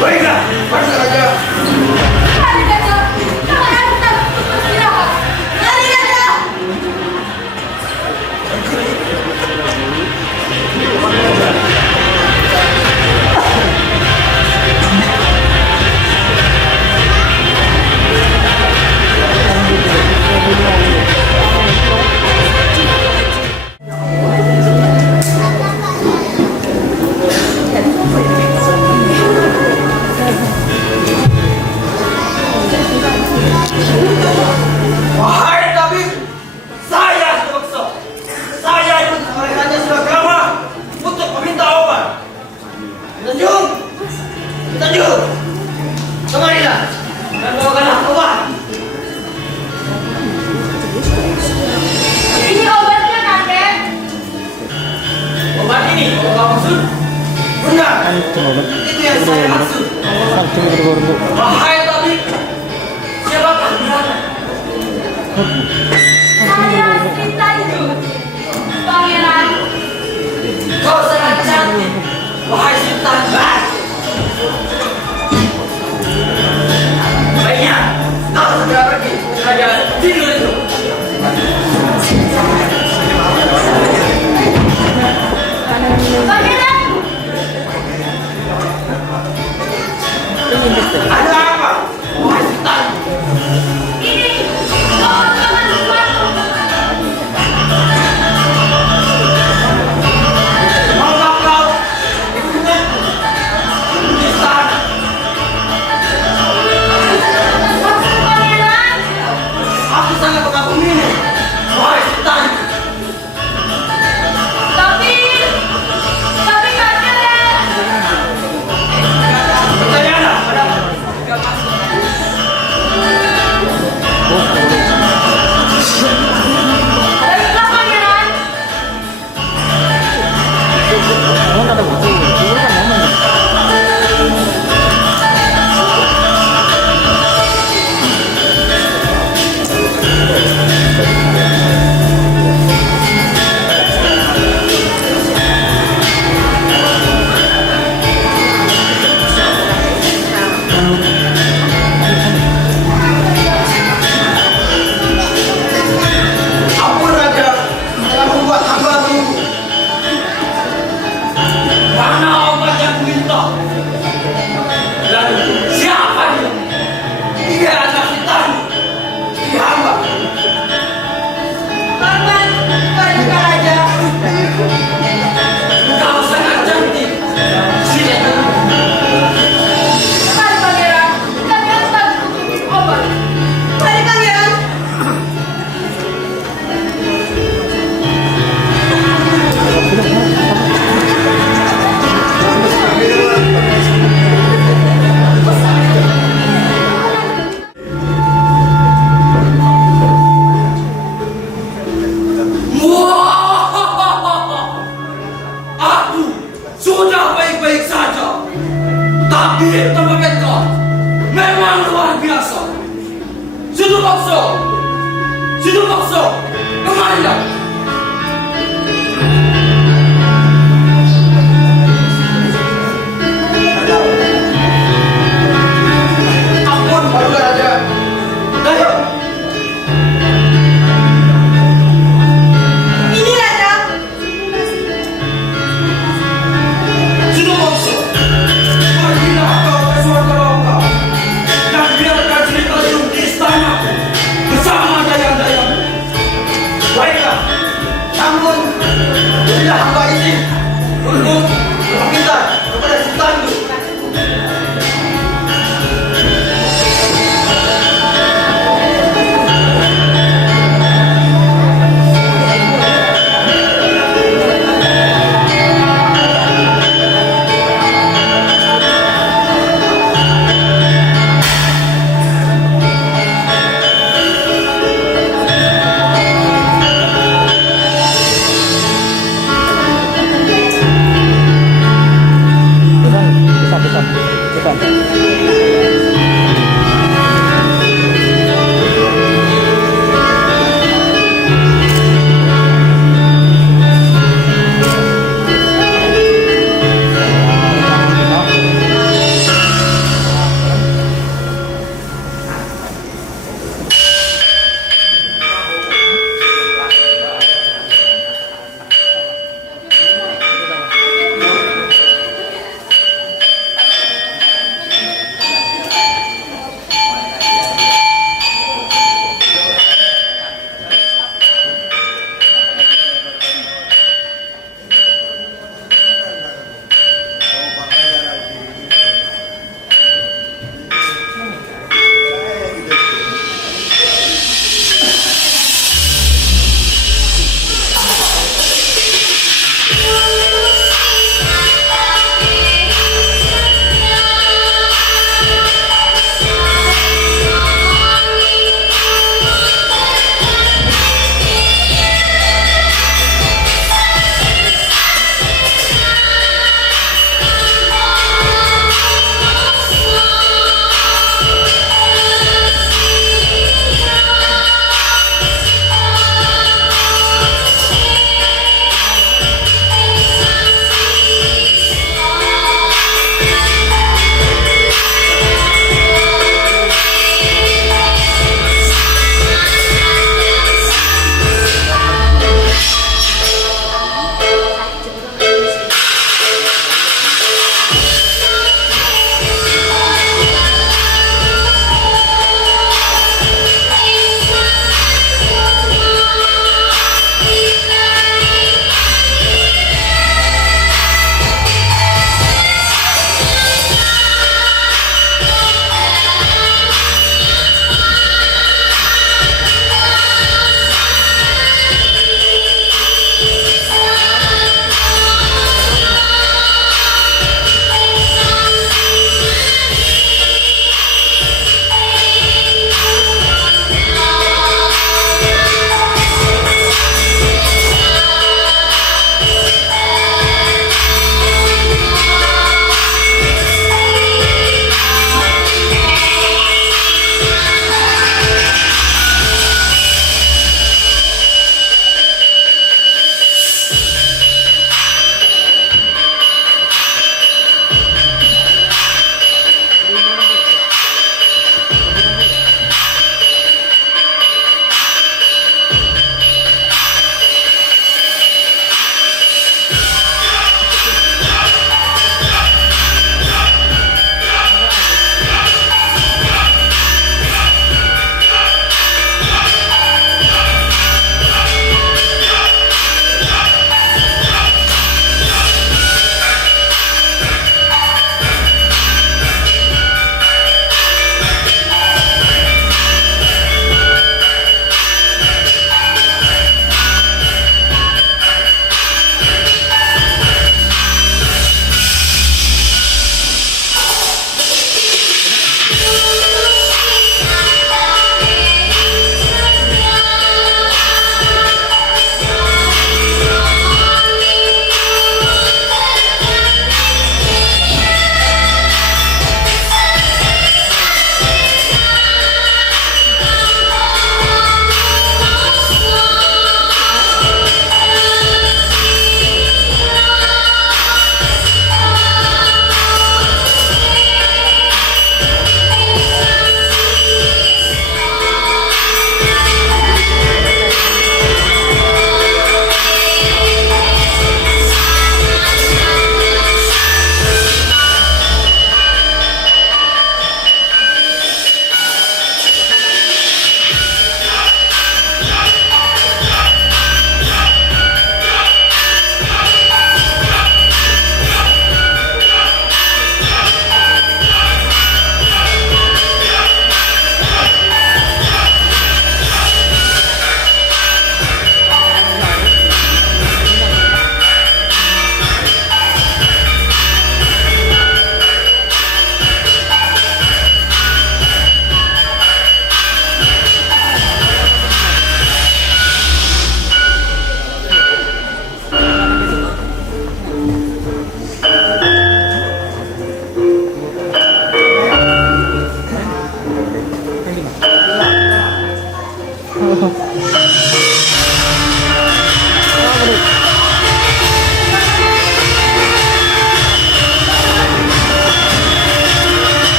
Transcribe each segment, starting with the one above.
Baiklah, pergi saja. Mari Raja, jangan kita beristirahat. Mari Raja. Wahai tabib, saya terpaksa. Saya ikut Raja Surakarma untuk meminta obat. Tanjung, Tanjung, kemarilah dan bawakanlah obat. Ini obatnya, Kakek. Obat ini, obat maksud? Benar. Itu yang saya maksud. Wahai tabib, siapakah Anda? Saya Sri Tanjung. Pangeran. Kau sangat cantik, wahai Sultan. Baiknya, kau segera pergi ke kerajaan tidur itu. Pangeran. Ada apa, wahai Sultan? Ini obat sesuatu. Maukah kau ikut denganku di istana? Maksud Pangeran. Aku sangat mengagumimu, wahai Sultan. Tapi Kakek. Percayalah padaku. Jika masuk. Baiklah, Pangeran. Ampun Raja, telah membuat hamba tunggu. Mana obat yang kuminta? Lalu siapa dia? Dia anak Sultan. Dia hamba. Paman, Paduka Raja. Kau sangat cantik. Sini. Mari Pangeran, kami hantar untuk obat. Mari Pangeran. Wah! Aku sudah baik-baik saja. Tapi tempat kau memang luar biasa. Situ bakso, kemarilah. Ampun, Paduka Raja. Ayo. Ini Raja. Situ bakso, pergilah kau ke surga Loka dan biarkan Sri Tanjung di istanaku bersama dayang-dayang. Baiklah, namun bila hamba izin untuk meminta kepada Sultanku.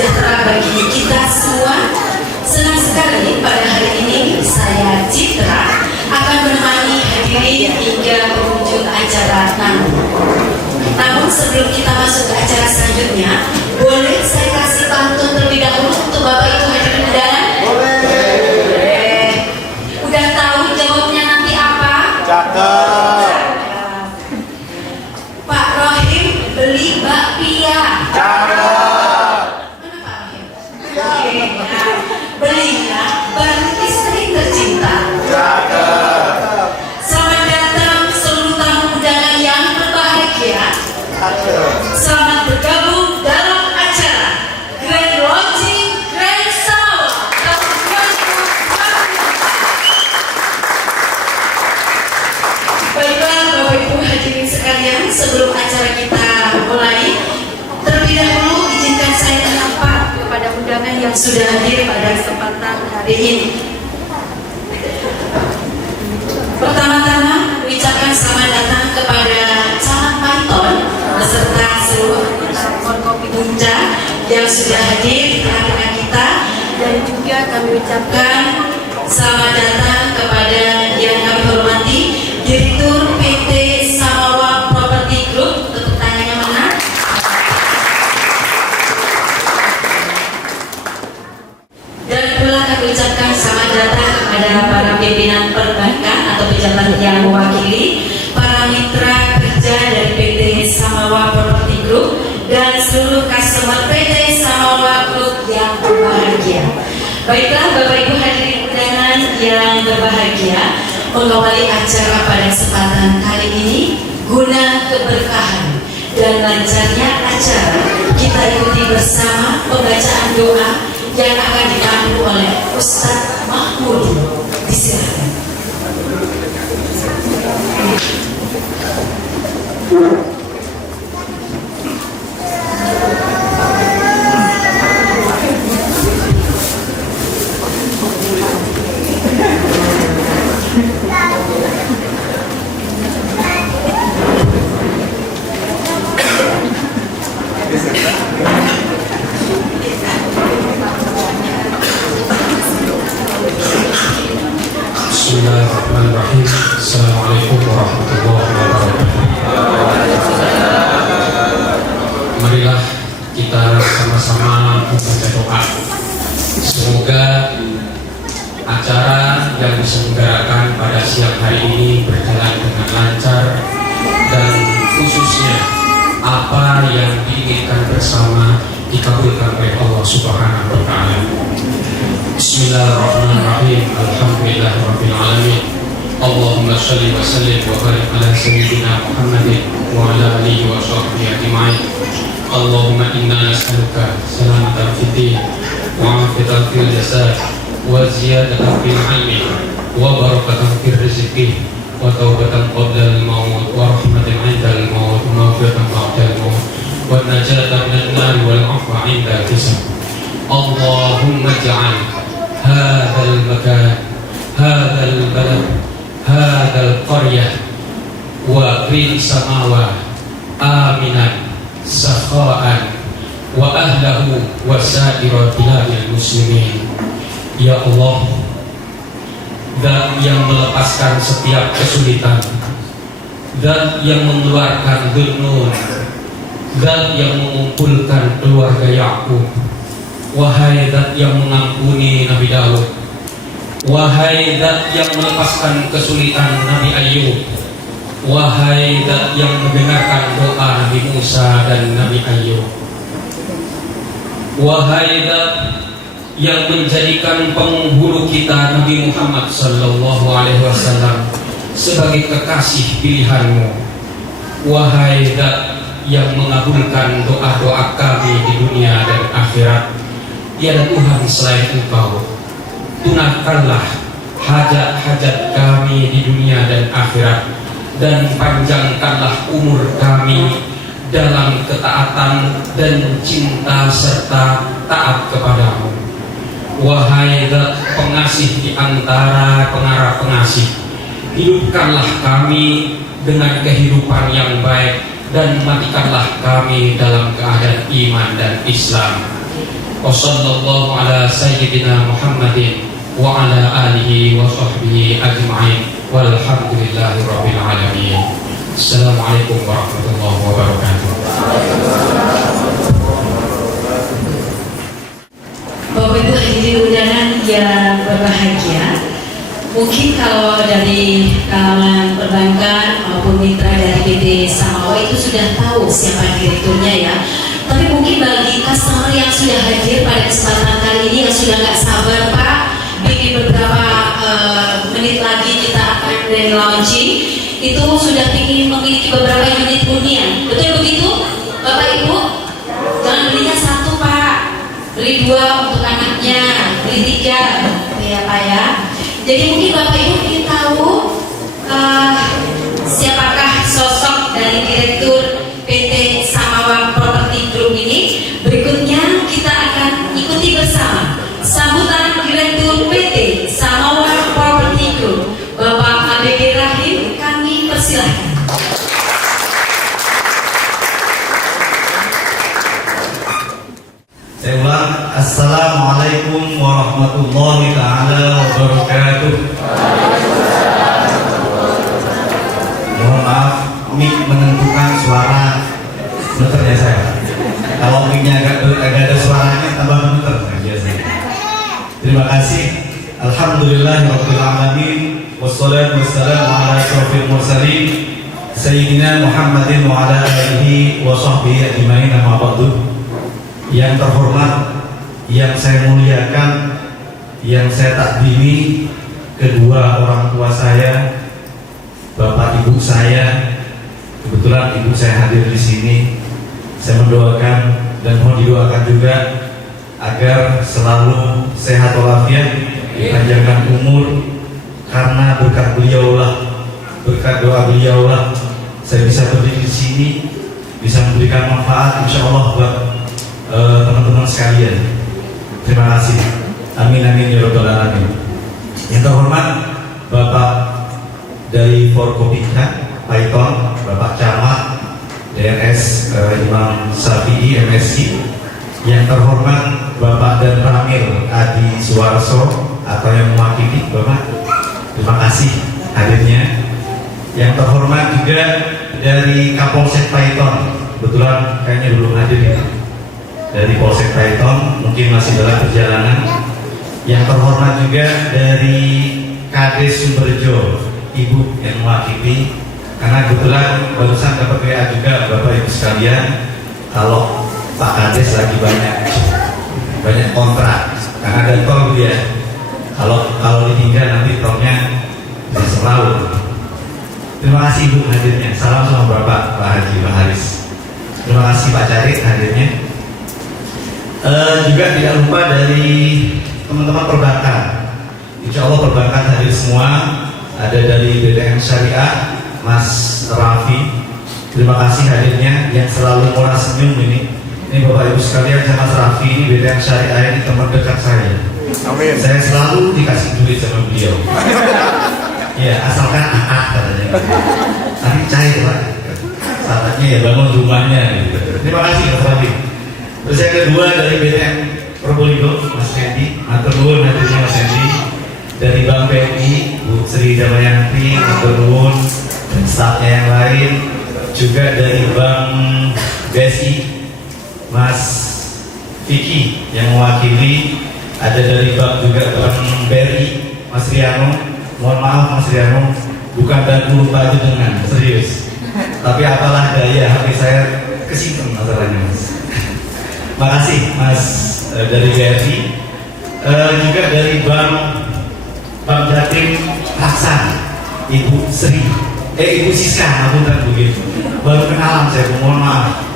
sejahtera bagi kita semua. Senang sekali pada hari ini saya Citra akan menemani hadirin hingga penghujung acara nanti. Namun sebelum kita masuk ke acara selanjutnya, boleh saya kasih pantun terlebih dahulu untuk Bapak Ibu hadirin undangan? Boleh. Udah tahu jawabnya nanti apa? Cakep. Pak Rohim beli bakpia. Cakep. Mana Pak Rohim? Oke, nah, belinya baru istri tercinta. Cakep. Selamat datang seluruh tamu undangan yang berbahagia. Selamat bergabung dalam acara Grand Launching Grand Samawa tahun 2024. Baiklah Bapak Ibu hadirin sekalian, sebelum acara kita mulai, terlebih dahulu izinkan saya menyapa kepada undangan yang sudah hadir pada kesempatan hari ini. Pertama-tama ucapkan selamat datang kepada Camat Paiton beserta seluruh Forkopi Bunda yang sudah hadir di tengah-tengah kita, dan juga kami ucapkan selamat datang kepada yang kami hormati Direktur PT Samawa Property Group. Tepuk tangannya mana? Dan pula kami ucapkan selamat datang kepada para pimpinan perbankan atau pejabat yang mewakili, para mitra kerja dari PT Samawa Property Group, dan seluruh customer PT Samawa Group yang berbahagia. Baiklah Bapak Ibu hadirin undangan yang berbahagia, mengawali acara pada kesempatan kali ini guna keberkahan dan lancarnya acara, kita ikuti bersama pembacaan doa yang akan dipandu oleh Ustadz Mahmud. Disilakan. Bismillahirrahmanirrahim. Assalamualaikum warahmatullahi wabarakatuh. Marilah kita sama-sama membaca doa. Semoga acara yang diselenggarakan pada siang hari ini berjalan dengan lancar, dan khususnya apa yang diinginkan bersama dikabulkan oleh Allah Subhanahu wa Ta'ala. Bismillahirrahmanirrahim. Alhamdulillahirabbil alamin. Allahumma shalli wa sallim wa barik ala sayyidina Muhammadin wa ala alihi wa sahbihi ajma'in. Allahumma inna nas'aluka salamatan fid din wa 'afiyatan fil jasad wa ziyadatan fil 'ilmi wa barakatan fil rizqi wa taubatan qabla al-maut wa rahmatan 'inda al-maut wa maghfiratan ba'da al-maut wa najatan minan nar wal 'afwa 'inda al-hisab. Allahumma ij'al هذا المكان هذا البلد هذا القرية وبين سماوة آمنا سخاء وأهله وسائر بلاد المسلمين. Ya Allah, Zat yang melepaskan setiap kesulitan, Zat yang mengeluarkan Dzun-Nun, Zat yang mengumpulkan keluarga Yakub. Wahai Zat yang mengampuni Nabi Daud, wahai Zat yang melepaskan kesulitan Nabi Ayub, wahai Zat yang mendengarkan doa Nabi Musa dan Nabi Ayub, wahai Zat yang menjadikan penghulu kita Nabi Muhammad sallallahu alaihi wasallam sebagai kekasih pilihan-Mu, wahai Zat yang mengabulkan doa-doa kami di dunia dan akhirat. Tiada Tuhan selain Engkau. Tunaikanlah hajat-hajat kami di dunia dan akhirat, dan panjangkanlah umur kami dalam ketaatan dan cinta serta taat kepadamu. Wahai Zat pengasih di antara pengarah pengasih, hidupkanlah kami dengan kehidupan yang baik, dan matikanlah kami dalam keadaan iman dan Islam. Wa sallallahu ala sayyidina Muhammadin wa ala alihi wa sahbihi ajma'in. Walhamdulillahi rabbil alamin. Assalamualaikum warahmatullahi wabarakatuh. Bapak Ibu hadirin undangan yang berbahagia, mungkin kalau dari kalangan perbankan maupun mitra dari PT Samawa itu sudah tahu siapa direkturnya ya. Tapi mungkin bagi customer yang sudah hadir pada kesempatan kali ini yang sudah nggak sabar Pak, bikin beberapa menit lagi kita akan grand launching, itu sudah ingin memiliki beberapa unit hunian. Betul begitu Bapak Ibu? Jangan belinya satu Pak, beli 2 untuk anaknya, beli 3 ya Pak ya. Jadi mungkin Bapak Ibu ingin tahu siapakah sosok dari Direktur PT Samawa Property Group ini. Berikutnya kita akan ikuti bersama sambutan Direktur PT Samawa Property Group, Bapak ABG Rahim, kami persilahkan. Saya ulang, Assalamualaikum warahmatullahi ta'ala wabarakatuh. Mohon maaf, mic menentukan suara meternya saya. Kalau mic-nya agak ada suaranya, tambah meter biasanya. Terima kasih. Alhamdulillahirabbil alamin, wassalatu wassalamu ala asyrofil mursalin sayyidina Muhammadin wa ala alihi wa sahbihi ajmain, amma ba'du. Yang terhormat, yang saya muliakan, yang saya takdimi, kedua orang tua saya, bapak ibu saya. Kebetulan ibu saya hadir di sini. Saya mendoakan dan mohon didoakan juga agar selalu sehat walafiat, dipanjangkan umur, karena berkat beliaulah, berkat doa beliaulah saya bisa berdiri di sini, bisa memberikan manfaat insyaallah buat teman-teman sekalian. Terima kasih. Amin amin ya rabbal alamin. Yang terhormat Bapak dari Forkopimda Python, Bapak Camat DRS Imam Syafi'i MSI. Yang terhormat Bapak dan Ramil Adi Suwarso atau yang mewakili Bapak, terima kasih hadirnya. Yang terhormat juga dari Kapolsek Python, kebetulan kayaknya belum hadir ya, dari Polsek Python, mungkin masih dalam perjalanan. Yang terhormat juga dari Kades Sumberjo, Ibu yang mewakili, karena kebetulan barusan dapat WA juga Bapak Ibu sekalian, kalau Pak Kades lagi banyak kontrak, karena ada tol dia. Kalau ditinggal nanti tolnya bisa selalu. Terima kasih Ibu hadirnya. Salam sama Bapak Haji Pak Haris. Terima kasih Pak Carik hadirnya. Juga tidak lupa dari teman-teman perbankan. Insya Allah perbankan hadir semua. Ada dari BDM Syariah Mas Raffi, terima kasih hadirnya, yang selalu murah senyum ini. Ini Bapak Ibu sekalian, Mas Raffi ini BDM Syariah ini teman dekat saya. Amin. Saya selalu dikasih duit sama beliau. Ya asalkan katanya. Tapi cair Pak. Syaratnya ya bangun rumahnya. Gitu. Terima kasih Mas Raffi. Terus yang kedua dari BTM Probolinggo, Mas Hendy, matur nuwun hadirnya Mas Hendy. Dari Bank BNI, Bu Sri Damayanti, matur nuwun, dan stafnya yang lain. Juga dari Bank BSI, Mas Vicky yang mewakili. Ada dari Bank juga Bank BRI, Mas Riano. Mohon maaf Mas Riano, bukan dan lupa aja dengan serius. Tapi apalah daya, hati saya kesimpan masalahnya Mas. Makasih Mas dari BRI, juga dari Bank Jatim Laksan, Ibu Sri, Ibu Siska, apunten begitu. Baru kenalan saya, mohon maaf.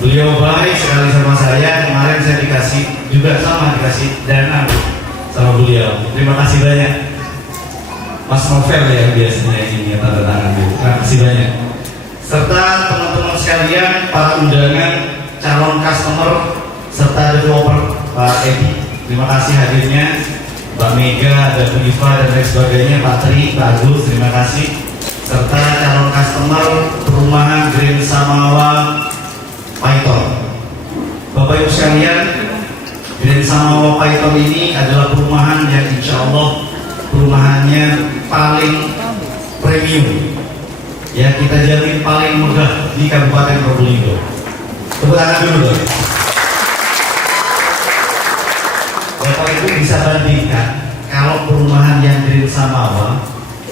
Beliau baik sekali sama saya. Kemarin saya dikasih dana sama beliau. Terima kasih banyak. Mas Novel yang biasanya ini tanda tangan. Terima kasih banyak. Serta teman-teman sekalian, para undangan, calon customer, serta developer Pak Edi, terima kasih hadirnya. Mbak Mega, ada Bu Iva dan lain sebagainya, Pak Tri, Pak Agus, terima kasih. Serta calon customer perumahan Grand Samawa Python. Bapak Ibu sekalian, Samawa Python ini adalah perumahan yang insya Allah perumahannya paling premium, ya kita jamin paling megah di Kabupaten Probolinggo. Tepuk tangan dulu dong. Bapak Ibu bisa bandingkan kalau perumahan yang di Samawa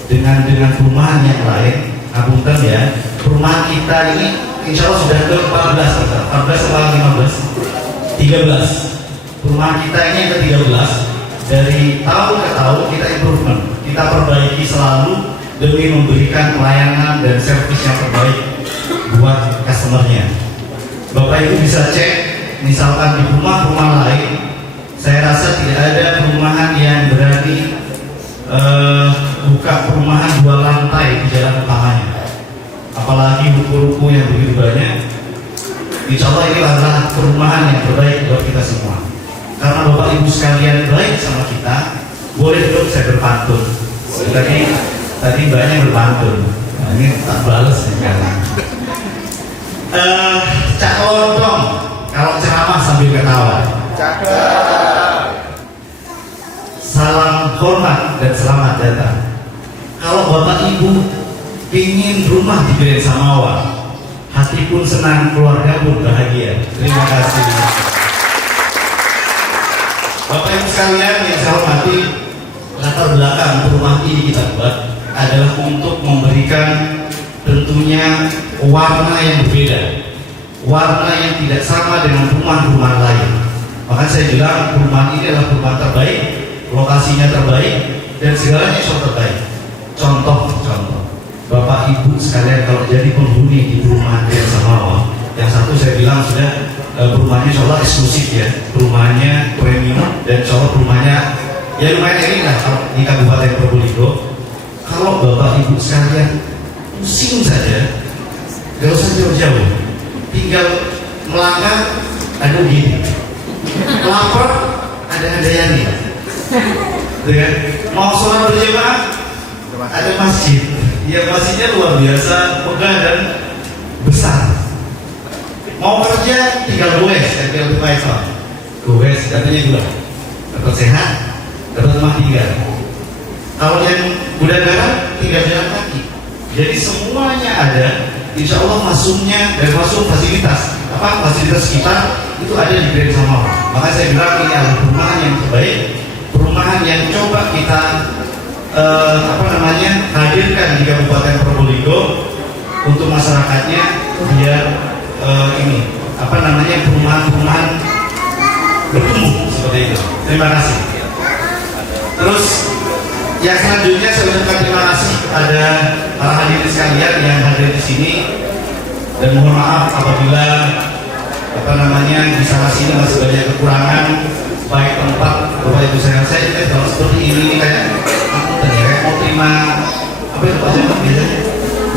dengan perumahan yang lain, ngapunten ya, perumahan kita ini insya Allah sudah ke 14 atau 15, 13. Perumahan kita ini yang ke-13. Dari tahun ke tahun kita improvement, kita perbaiki selalu demi memberikan pelayanan dan servis yang terbaik buat customernya. Bapak Ibu bisa cek, misalkan di rumah-rumah lain, saya rasa tidak ada perumahan yang berani buka perumahan 2 lantai di jalan utamanya, apalagi ruko-ruko yang begitu banyak. Insya Allah ini adalah perumahan yang terbaik buat kita semua. Karena Bapak Ibu sekalian baik sama kita, boleh dong saya berpantun. Tadi banyak berpantun, nah, ini tak balas sekarang. Cak Lontong, kalau ceramah sambil ketawa. Salam hormat dan selamat datang. Kalau Bapak Ibu ingin rumah di Grand Samawa, hati pun senang, keluarga pun bahagia. Terima kasih. Bapak Ibu sekalian yang saya hormati, latar belakang rumah ini kita buat adalah untuk memberikan tentunya warna yang berbeda, warna yang tidak sama dengan rumah-rumah lain. Maka saya bilang perumahan ini adalah perumahan terbaik, lokasinya terbaik, dan segalanya terbaik. Contoh, Bapak Ibu sekalian kalau jadi penghuni di perumahan Grand Samawa, yang satu saya bilang sudah perumahannya insya Allah eksklusif ya, perumahannya premium, dan insya Allah perumahannya ya lumayan ini lah kalau di Kabupaten Probolinggo. Kalau Bapak Ibu sekalian pusing saja, gak usah jauh-jauh, tinggal melangkah, ada gini, lapar, ada Yani, dengan mau sholat berjamaah, ada masjid, ya masjidnya luar biasa, megah dan besar. Mau kerja tinggal goes, tinggal di Python, goes, katanya 2, dapat sehat, dapat rumah tinggal. Kalau yang udah garam, tinggal jalan kaki. Jadi semuanya ada, insya Allah masuknya dan masuk fasilitas kita itu ada di Grand Samawa. Maka saya bilang ini adalah perumahan yang terbaik, perumahan yang coba kita hadirkan di Kabupaten Probolinggo untuk masyarakatnya biar perumahan-perumahan bertumbuh seperti itu. Terima kasih. Terus yang selanjutnya saya ucapkan terima kasih pada para hadirin sekalian yang hadir di sini, dan mohon maaf apabila di sana sini masih banyak kekurangan, baik tempat Bapak Ibu saya kalau seperti ini kayak mau terima apa itu aja biasanya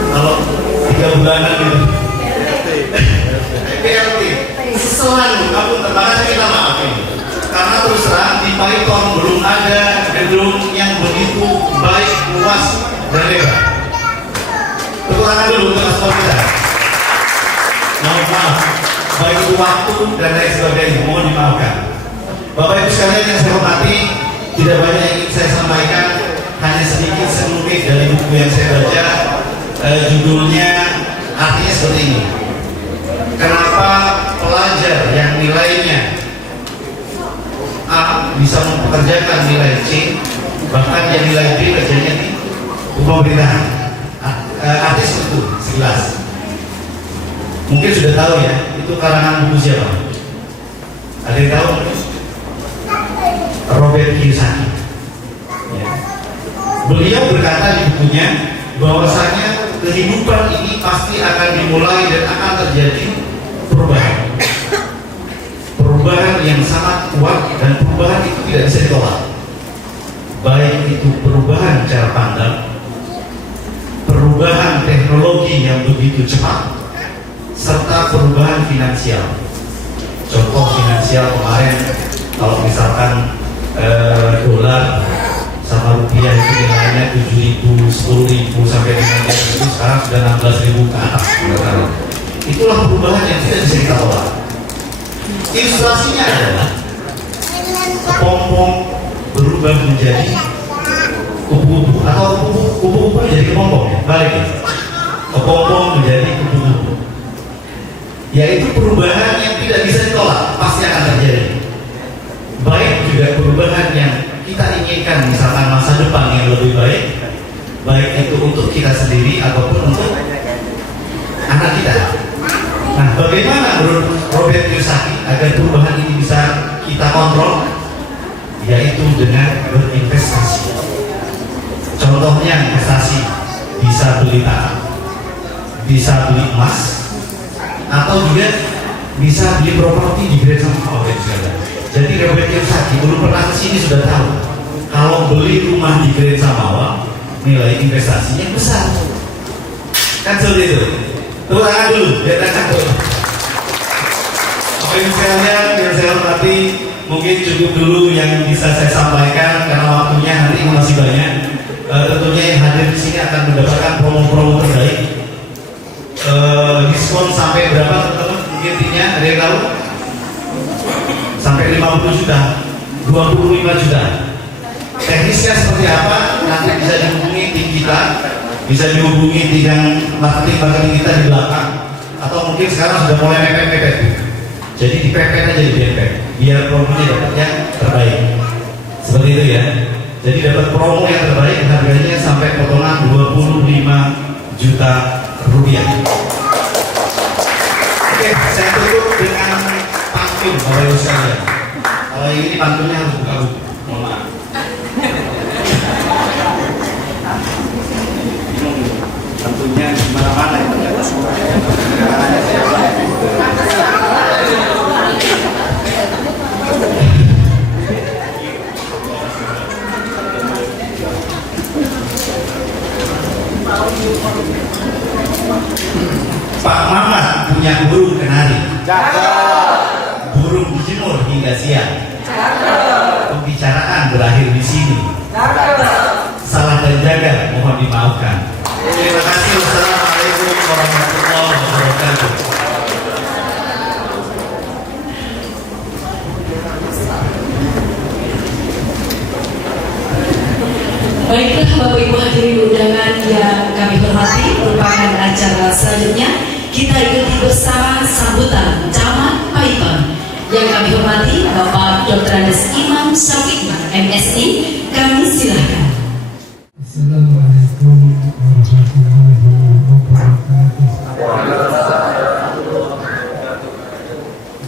kalau 3 bulanan gitu. PLT seselan kamu terbatas kita maafin karena terus terang di Python belum ada gedung yang begitu baik, luas dan lebar. Kekurangan dulu untuk sport kita. Mohon maaf, baik itu waktu dan lain sebagainya, mohon dimaafkan. Bapak Ibu sekalian yang saya hormati, tidak banyak yang ingin saya sampaikan, hanya sedikit sedikit dari buku yang saya baca. Judulnya artinya seperti ini. Kenapa pelajar yang nilainya A bisa mempekerjakan nilai C, bahkan yang nilai B kerjanya di pemerintahan? Artis itu jelas. Mungkin sudah tahu ya, itu karangan buku siapa? Ada yang tahu? Robert Kiyosaki. Ya. Beliau berkata di bukunya bahwasanya kehidupan ini pasti akan dimulai dan akan terjadi perubahan yang sangat kuat, dan perubahan itu tidak bisa ditolak, baik itu perubahan cara pandang, perubahan teknologi yang begitu cepat, serta perubahan finansial. Contoh finansial kemarin, kalau misalkan dolar sama rupiah itu nilainya 7.000, 10.000 sampai 15.000, sekarang sudah 16.000 ke atas. Itulah perubahan yang tidak bisa kita tolak. Ilustrasinya adalah kepompong berubah menjadi kupu-kupu, atau kupu-kupu menjadi kepompong, ya? Balik ya. Kepompong menjadi kupu-kupu. Yaitu perubahan yang tidak bisa ditolak, pasti akan terjadi. Baik juga perubahan yang kita inginkan, misalkan masa depan yang lebih baik, baik itu untuk kita sendiri ataupun untuk anak kita. Nah, bagaimana menurut Robert Kiyosaki agar perubahan ini bisa kita kontrol? Yaitu dengan berinvestasi. Contohnya investasi, bisa beli tanah, bisa beli emas, atau juga bisa beli properti di Grand Samawa. Jadi Robert Kiyosaki belum pernah kesini sudah tahu kalau beli rumah di Grand Samawa nilai investasinya besar. Kan seperti itu. Tepuk tangan dulu, biar tak dulu. Oke, sekalian yang saya hormati, mungkin cukup dulu yang bisa saya sampaikan karena waktunya nanti masih banyak. Tentunya yang hadir di sini akan mendapatkan promo-promo terbaik. Diskon sampai berapa teman-teman? Mungkin intinya ada yang tahu? Sampai 50 juta, 25 juta. Teknisnya seperti apa? Nanti bisa dihubungi tim kita, bisa dihubungi dengan marketing kita di belakang, atau mungkin sekarang sudah mulai mepet-mepet. Jadi dipepet aja di DP, biar promonya dapat yang terbaik. Seperti itu ya. Jadi dapat promo yang terbaik, harganya sampai potongan 25 juta rupiah. Oke, saya tutup dengan pantun Bapak Ibu sekalian. Kalau ini pantunnya harus buka-buka. Mohon maaf. Tentunya di mana-mana ya, ternyata semuanya saya Pak Mamat punya burung kenari. Burung dijemur hingga siang. Pembicaraan berakhir di sini. Salah dan jaga mohon dimaafkan. Terima kasih. Wassalamualaikum warahmatullahi wabarakatuh. Baiklah Bapak Ibu hadirin undangan yang kami hormati, merupakan acara selanjutnya kita ikuti bersama sambutan Camat Paiton. Yang kami hormati Bapak Dr. Andes Imam Syafiq MSI, kami silakan. Assalamualaikum warahmatullahi wabarakatuh.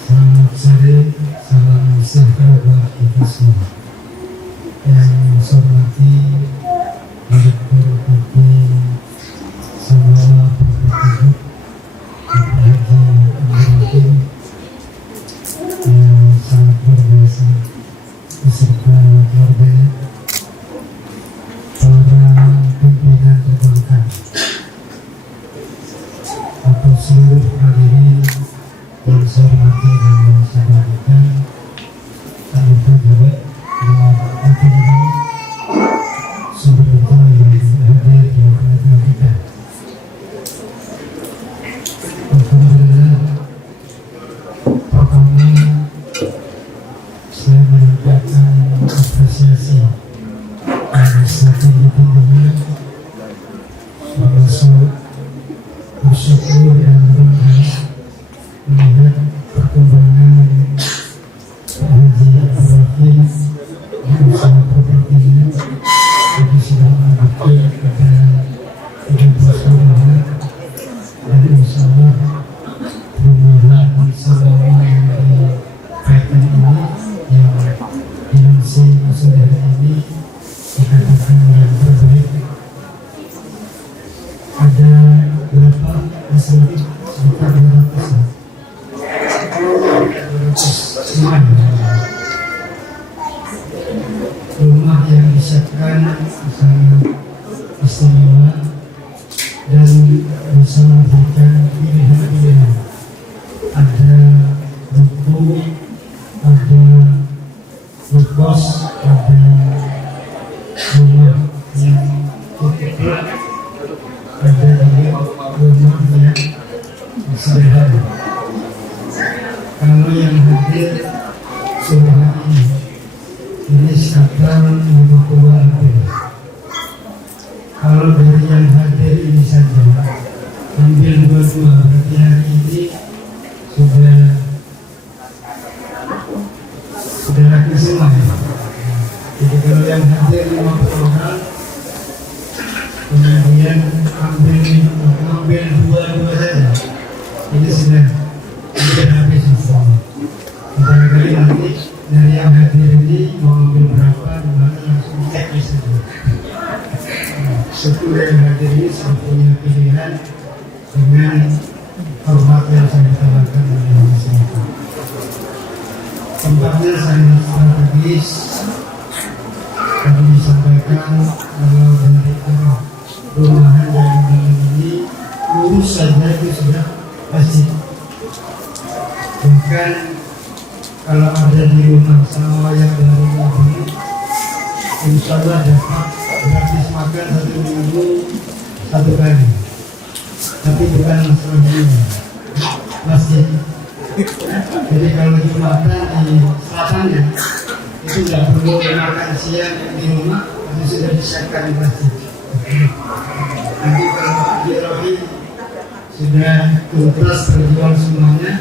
Selamat sore, salam sejahtera kita semua. Yang saya hormati Direktur PP Samawa Perhubungan Bapak Haji Amir yang sangat luar biasa beserta keluarganya, para pimpinan perbankan, atau seluruh hadirin yang saya hormati dan yang saya banggakan, tak lupa juga dengan hadirin sumber utama yang hadir di tengah-tengah kita. Alhamdulillah, pertama saya menyampaikan apresiasi atas strategi tentunya, termasuk bersyukur dan bangga melihat perkembangan Pak Haji Abdul Rahim di usaha propertinya. Jadi sudah mengajukan pada 13 bulan dan insya Allah perumahan selama yang dikaitan ini yang dilansir sore ini dikatakan yang terbaik. Ada berapa masih sekitar 209 rumah yang disiapkan sangat istimewa dan bisa memberikan pilihan-pilihan. Ada ruko, ada lukos, ada rumah yang cukup, ada juga rumah yang sederhana. Kalau yang hadir sore hari ini ini sekitar 50 lebih. Kalau dari yang hadir ini saja ambil 22, berarti hari ini sudah lagi semua ya. Jadi kalau yang hadir 50 orang, kemudian ambil 22 saja, ini sudah habis semua. Barangkali nanti dari yang hadir ini mau ambil berapa, dimana langsung cek saja. Sepuluh yang hadir ini sudah punya pilihan dengan hormat yang saya tawarkan oleh masyarakat. Tempatnya sangat strategis. Tadi disampaikan kalau dari arah rumahan yang dalam ini lurus saja itu sudah masjid. Bahkan kalau ada di rumah sama yang dari ini, insya Allah dapat gratis makan 1 minggu 1 kali. Tapi bukan masalah ini, masjid. Jadi kalau Jumatan di selatannya itu tidak perlu makan siang di rumah, itu sudah disiapkan di masjid. Nanti kalau di Rohim sudah tuntas terjual semuanya,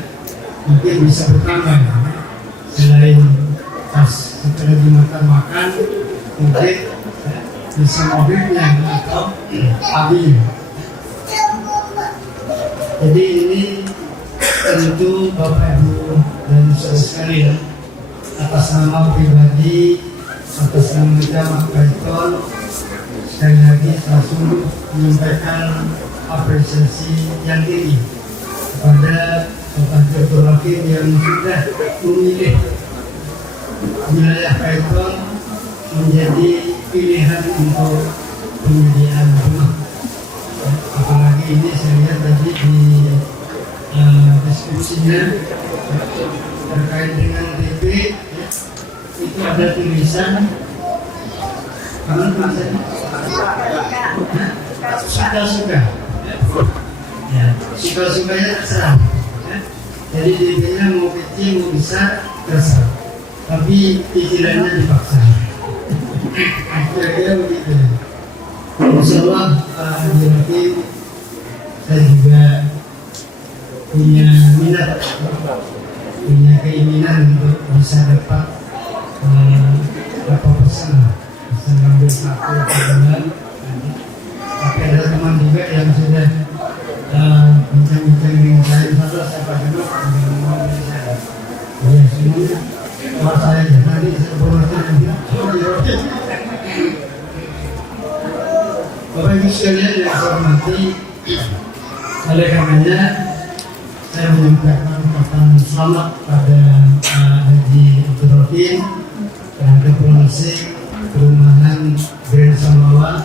mungkin bisa bertambah. Selain pas setelah Jumatan makan, mungkin bisa mobilnya atau abinya. Jadi ini tentu Bapak Ibu dan saudara sekalian, atas nama pribadi, atas nama Jamaah Kaiton, sekali lagi saya sungguh menyampaikan apresiasi yang tinggi kepada Bapak Dr. Hakim yang sudah memilih wilayah Kaiton menjadi pilihan untuk penyediaan rumah. Apalagi ini saya lihat tadi di deskripsinya terkait dengan DP itu ada tulisan suka-suka ya, suka-sukanya terserah ya. Jadi DP-nya mau kecil mau besar terserah, tapi cicilannya dipaksa. Kira-kira begitu. Insyaallah saya juga punya minat, punya keinginan untuk bisa dapat pesan ngambil 1 bulan. Tapi ada teman juga yang sudah bincang-bincang dengan saya, saya pakai dulu mau dari saya. Ya semuanya buat saya aja, nanti saya berhenti. Bapak Ibu sekalian yang saya hormati, oleh karenanya saya menyampaikan ucapan selamat pada Haji Abdul Rahim dan Kepulauan Perumahan Grand Samawa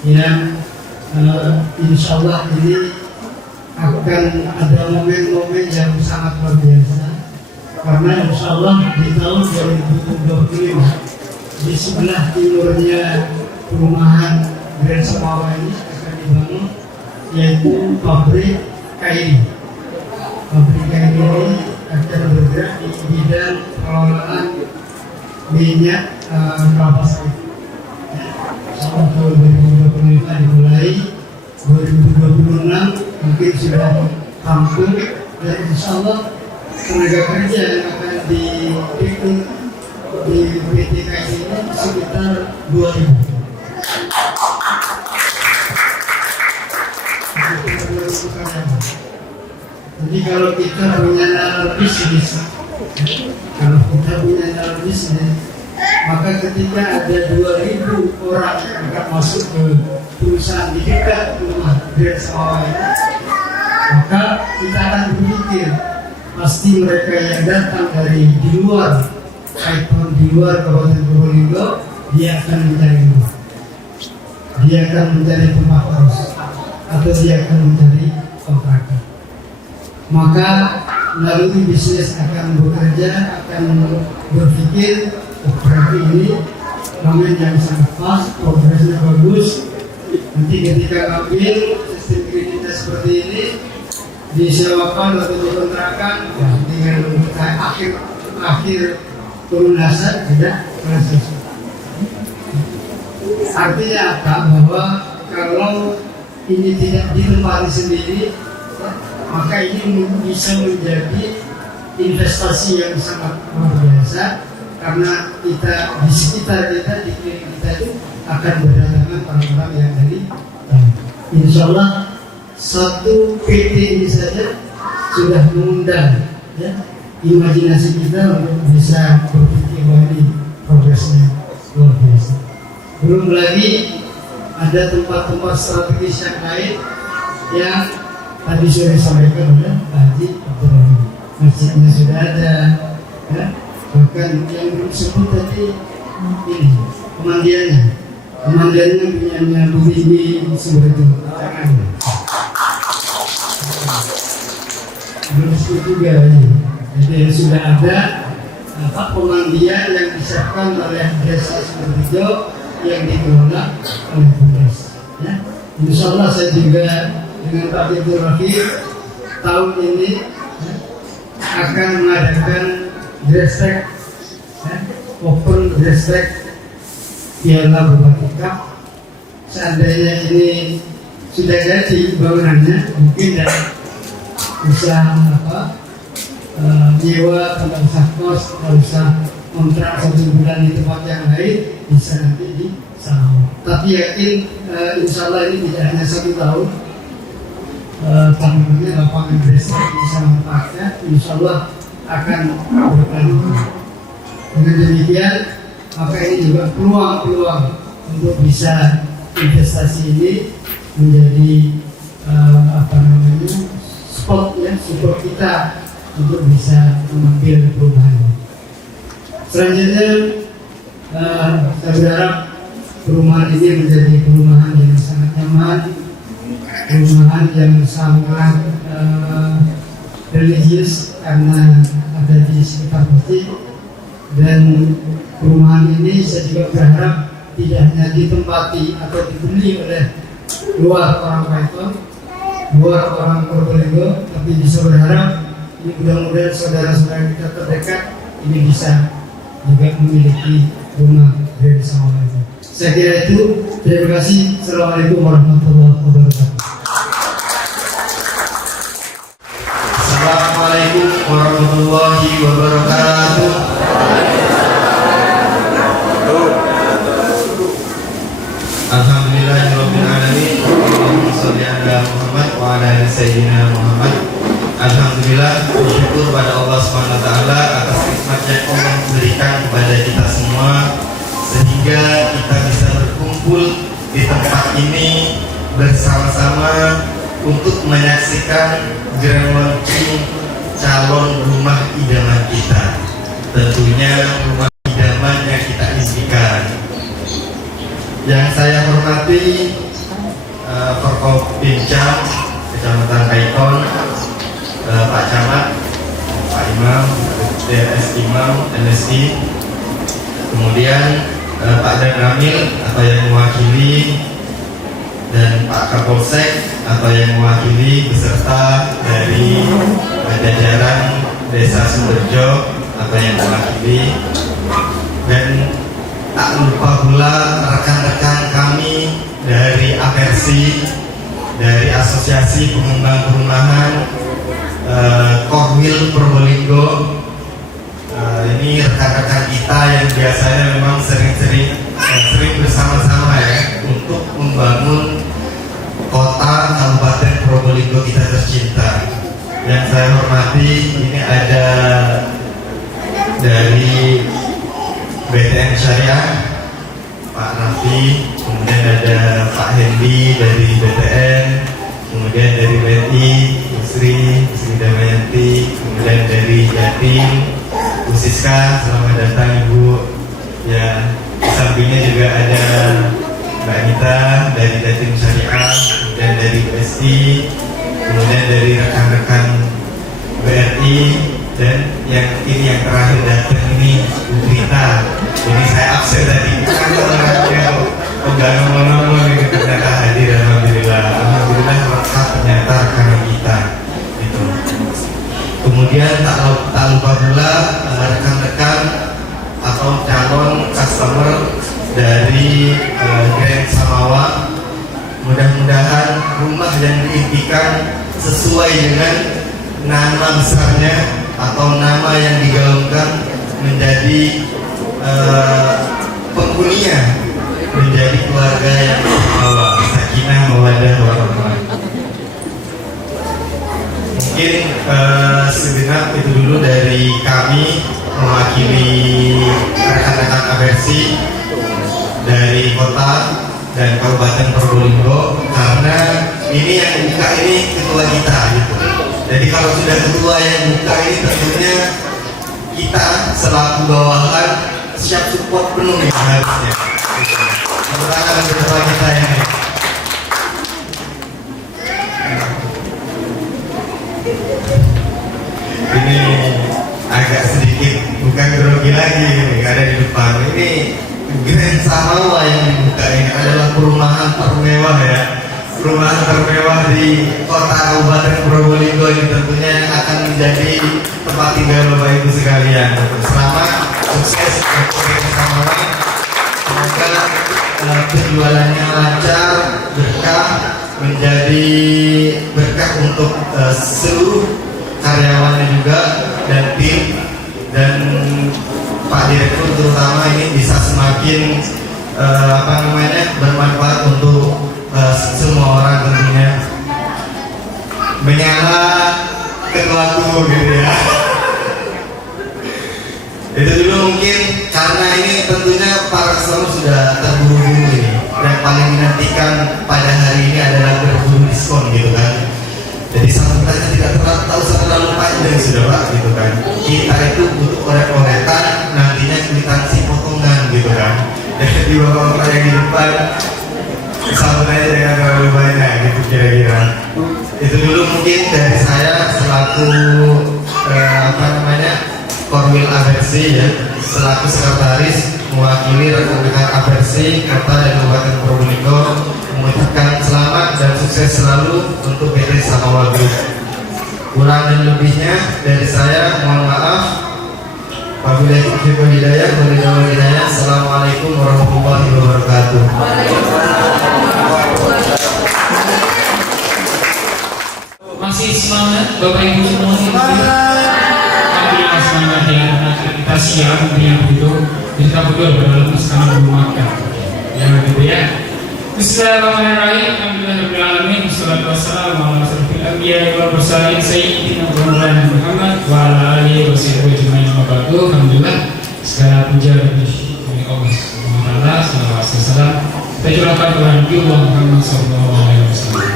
yang insya Allah ini akan ada momen-momen yang sangat luar biasa, karena insya Allah di tahun 2025 di sebelah timurnya perumahan Grand Samawa ini akan dibangun, yaitu pabrik kain. Pabrik kain ini akan bergerak di bidang pengelolaan minyak kelapa sawit. Tahun 2025 dimulai, 2026 mungkin sudah rampung, dan insya Allah tenaga kerja yang akan direkrut di PT KAI ini sekitar 2.000. Jadi kalau kita punya nalar bisnis, maka ketika ada 2.000 orang yang akan masuk ke perusahaan di dekat rumah Grand Samawa ini, maka kita akan berpikir pasti mereka yang datang dari di luar Kaiton, di luar Kabupaten Probolinggo, dia akan mencari rumah, dia akan mencari tempat kos, atau dia akan mencari kontrakan. Maka melalui bisnis akan bekerja, akan berpikir berarti ini momen yang sangat pas, progresnya bagus. Nanti ketika ambil sistem kreditnya seperti ini, disewakan atau dikontrakan, tinggal menunggu akhir pelunasan tidak selesai. Artinya apa? Bahwa kalau ini tidak ditempati sendiri, maka ini bisa menjadi investasi yang sangat luar biasa, karena kita di sekitar kita, di keliling kita itu akan berdatangan orang-orang yang dari insya Allah satu PT ini saja sudah mengundang ya, imajinasi kita untuk bisa berpikir bahwa ini progresnya luar biasa. Belum lagi ada tempat-tempat strategis yang lain yang tadi sudah disampaikan oleh Pak Haji Abdul Rahim. Masjidnya sudah ada, ya. Bahkan yang belum sebut tadi ini pemandiannya punyanya begini seperti itu. Belum sebut juga ini. Jadi sudah ada pemandian yang disiapkan oleh Desa Sumberjo yang dikelola oleh Polres. Ya. Insya Allah saya juga dengan Pak Abdul Rahim tahun ini akan mengadakan Grestek, open Grestek Piala Bupati Cup. Seandainya ini sudah jadi bangunannya, mungkin bisa nyewa tempat usaha kos, tidak usah kontrak 1 bulan di tempat yang lain, bisa nanti di sana. Tapi yakin insya Allah ini tidak hanya 1 tahun, tanggungnya lapangan Grestek bisa manfaatnya, insya Allah akan berkelanjutan. Dengan demikian, maka ini juga peluang-peluang untuk bisa investasi ini menjadi support kita untuk bisa mengambil perubahan. Selanjutnya, saya berharap perumahan ini menjadi perumahan yang sangat nyaman, perumahan yang sangat religius karena ada di sekitar masjid, dan perumahan ini saya juga berharap tidak hanya ditempati atau dibeli oleh luar orang Paiton, luar orang Probolinggo, tapi bisa berharap ini mudah-mudahan saudara-saudara kita terdekat ini bisa juga memiliki rumah dari sama itu. Saya kira itu. Terima kasih. Assalamualaikum warahmatullahi wabarakatuh. Assalamualaikum warahmatullahi wabarakatuh. Alhamdulillahirabbil alamin. Allahumma shalli ala Muhammad wa ala ali sayyidina Muhammad. Alhamdulillah, bersyukur pada Allah Subhanahu wa taala atas nikmat yang Allah berikan kepada kita semua sehingga kita bisa berkumpul di tempat ini bersama-sama untuk menyaksikan grand launching calon rumah idaman kita. Tentunya rumah idaman yang kita impikan. Yang saya hormati Forkopimcam Kecamatan Paiton, Pak Camat, Pak Imam, DRS Imam, NSI, kemudian Pak Dan Ramil atau yang mewakili, dan Pak Kapolsek atau yang mewakili beserta dari jajaran Desa Sumberjo atau yang mewakili, dan tak lupa pula rekan-rekan kami dari Apersi, dari Asosiasi Pengembang Perumahan Kohwil Probolinggo. Ini rekan-rekan kita yang biasanya memang sering bersama-sama ya untuk membangun kota Kabupaten Probolinggo kita tercinta. Yang saya hormati, ini ada dari BTN Syariah Pak Raffi, kemudian ada Pak Hendi dari BTN, kemudian dari BNI Sri Damayanti, kemudian dari Jatim Bu Siska, selamat datang Ibu. Ya, di sampingnya juga ada Mbak Anita dari Jatim Syariah, kemudian dari BSI, kemudian dari rekan-rekan BRI, dan yang ini yang terakhir datang ini Bu Rita. Jadi saya absen tadi enggak ngomong-ngomong ini ternyata hadir. Alhamdulillah lengkap ternyata rekan kita itu. Kemudian tak lupa pula rekan-rekan atau calon customer dari Grand Samawa. Mudah-mudahan rumah yang diimpikan sesuai dengan nama besarnya atau nama yang digaungkan menjadi penghuninya, menjadi keluarga yang istimewa, sakinah mawaddah warahmah. Mungkin sebenarnya itu dulu dari kami mewakili rekan-rekan aversi dari kota dan Kabupaten Probolinggo, karena ini yang buka ini ketua kita gitu. Jadi kalau sudah ketua yang buka ini tentunya kita selaku bawahan siap support penuh ya harusnya. Silakan ketua kita ini. Ini agak sedikit bukan grogi lagi, ada di depan. Ini Grand Samawa yang dibuka ini adalah perumahan termewah ya. Perumahan termewah di kota Kabupaten Probolinggo ini tentunya yang akan menjadi tempat tinggal Bapak Ibu sekalian. Selamat, sukses untuk Grand Samawa. Semoga penjualannya lancar, berkah, menjadi berkah untuk seluruh karyawannya juga dan tim, dan Pak Direktur terutama ini bisa semakin bermanfaat untuk semua orang tentunya. Menyala ketuaku gitu ya. Itu dulu mungkin, karena ini tentunya para customer sudah terburu-buru ini, dan paling dinantikan pada hari ini adalah berburu diskon gitu kan. Jadi sambutannya tidak tahu terlalu panjang sudah Pak gitu kan. Kita itu butuh korek-korekan, nantinya kwitansi potongan gitu kan. Jadi bapak-bapak yang di depan sambutannya jangan terlalu banyak gitu kira-kira. Itu dulu mungkin dari saya selaku Korwil Aversi ya, selaku sekretaris mewakili rekan-rekan Aversi Kota dan Kabupaten Probolinggo, mengucapkan selamat dan sukses selalu untuk PT Samawa Group. Kurang dan lebihnya dari saya mohon maaf. Wabillahi taufiq wal hidayah. Assalamualaikum warahmatullahi wabarakatuh. Masih semangat Bapak Ibu semua semangat ya, kita siap yang begitu. Kita berdua berdalam sekarang belum makan ya gitu ya. Bismillahirrahmanirrahim. Alhamdulillahirrahmanirrahim. Wassalatu wassalamu ala asyrofil anbiya'i wal mursalin sayyidina Muhammad wa ala alihi wa sahbihi ajma'in. Alhamdulillah, segala puja bagi Allah Subhanahu wa taala. Salawat dan salam kita curahkan kepada Nabi Muhammad sallallahu alaihi wasallam.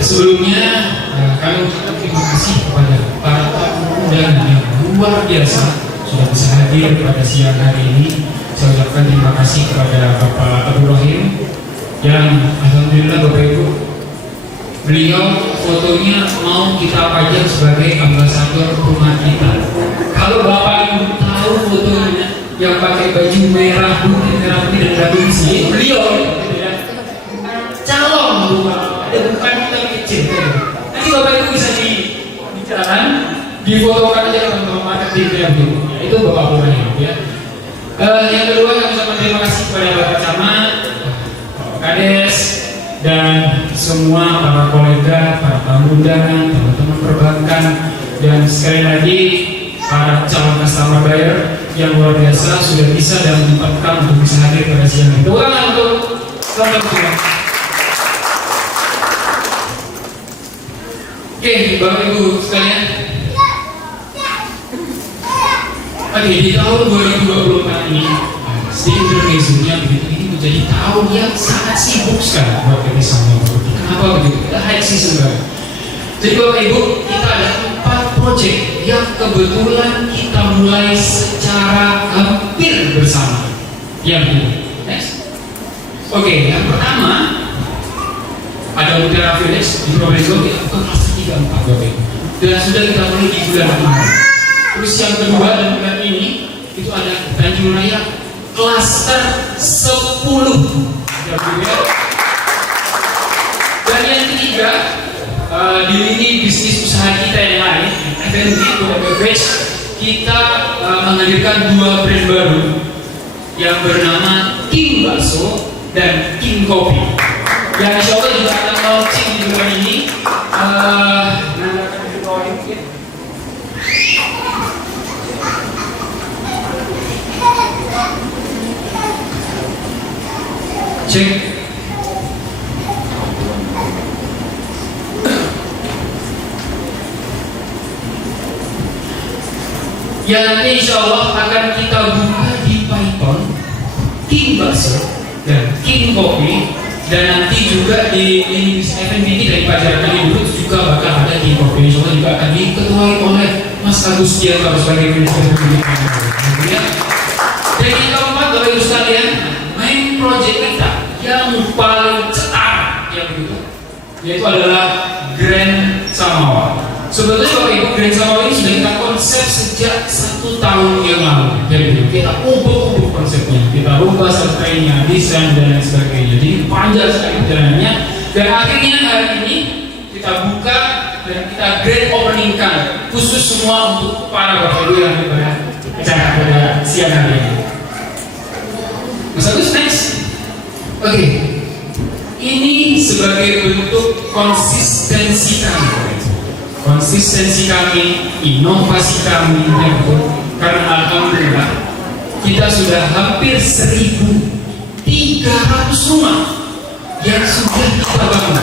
Sebelumnya kami ucapkan terima kasih kepada para tamu dan yang luar biasa sudah bisa hadir pada siang hari ini. Saya ucapkan terima kasih kepada Bapak Abdul Rahim yang alhamdulillah Bapak Ibu, beliau fotonya mau kita pajang sebagai ambasador rumah kita. Kalau Bapak Ibu tahu fotonya yang pakai baju merah putih dan gadung sini, beliau calon bukan kita kecil. Nanti Bapak Ibu bisa dibicarakan, difotokan aja teman-teman marketing yang itu. Itu Bapak Abdul Rahim ya. Yang kedua kami ucapkan terima kasih kepada Bapak Camat, Bapak Kades, dan semua para kolega, para tamu undangan, teman-teman perbankan, dan sekali lagi para calon customer buyer yang luar biasa sudah bisa dan menyempatkan untuk bisa hadir pada siang ini. Tepuk tangan untuk teman-teman. Oke, Bapak Ibu sekalian. Oke, di tahun 2024 ini, sedikit intermezzonya begitu, ini menjadi tahun yang sangat sibuk sekali buat PT Samawa. Kenapa begitu? Kita high season banget. Jadi Bapak Ibu, kita ada 4 proyek yang kebetulan kita mulai secara hampir bersama. Yang ini, next. Oke, yang pertama ada Mutiara Village di Probolinggo, kita bukan kelas 3-4 Bapak Ibu, dan sudah kita mulai di bulan Maret. Terus yang kedua dan bulan ini itu ada Tanjung Raya Cluster 10 ya. Dan yang ketiga di lini bisnis usaha kita yang lain, F&B, beverage, kita menghadirkan dua brand baru yang bernama King Bakso dan King Kopi, yang insya Allah juga akan launching di bulan ini. Cek. Yang nanti insya Allah akan kita buka di Python, King Bakso dan King Kopi, dan nanti juga di FNBT dari Pajar Kali dulu juga bakal ada King Kopi. Insya Allah juga akan diketuai oleh Mas Agus Dianto sebagai Minister Pendidikan. Dan yang keempat, Bapak Ibu sekalian, main project kita yang paling cetar, ya begitu, yaitu adalah Grand Samawa. Sebetulnya Bapak Ibu, Grand Samawa ini sudah kita konsep sejak 1 tahun yang lalu. Jadi kita ubah konsepnya, kita ubah surveinya, desain dan lain sebagainya. Jadi panjang sekali perjalanannya. Dan akhirnya hari ini kita buka dan kita grand opening kan khusus semua untuk para Bapak Ibu yang pada acara pada siang hari ini. Mas Agus, next. Oke. Ini sebagai bentuk konsistensi kami, inovasi kami, karena alhamdulillah kita sudah hampir 1.300 rumah yang sudah kita bangun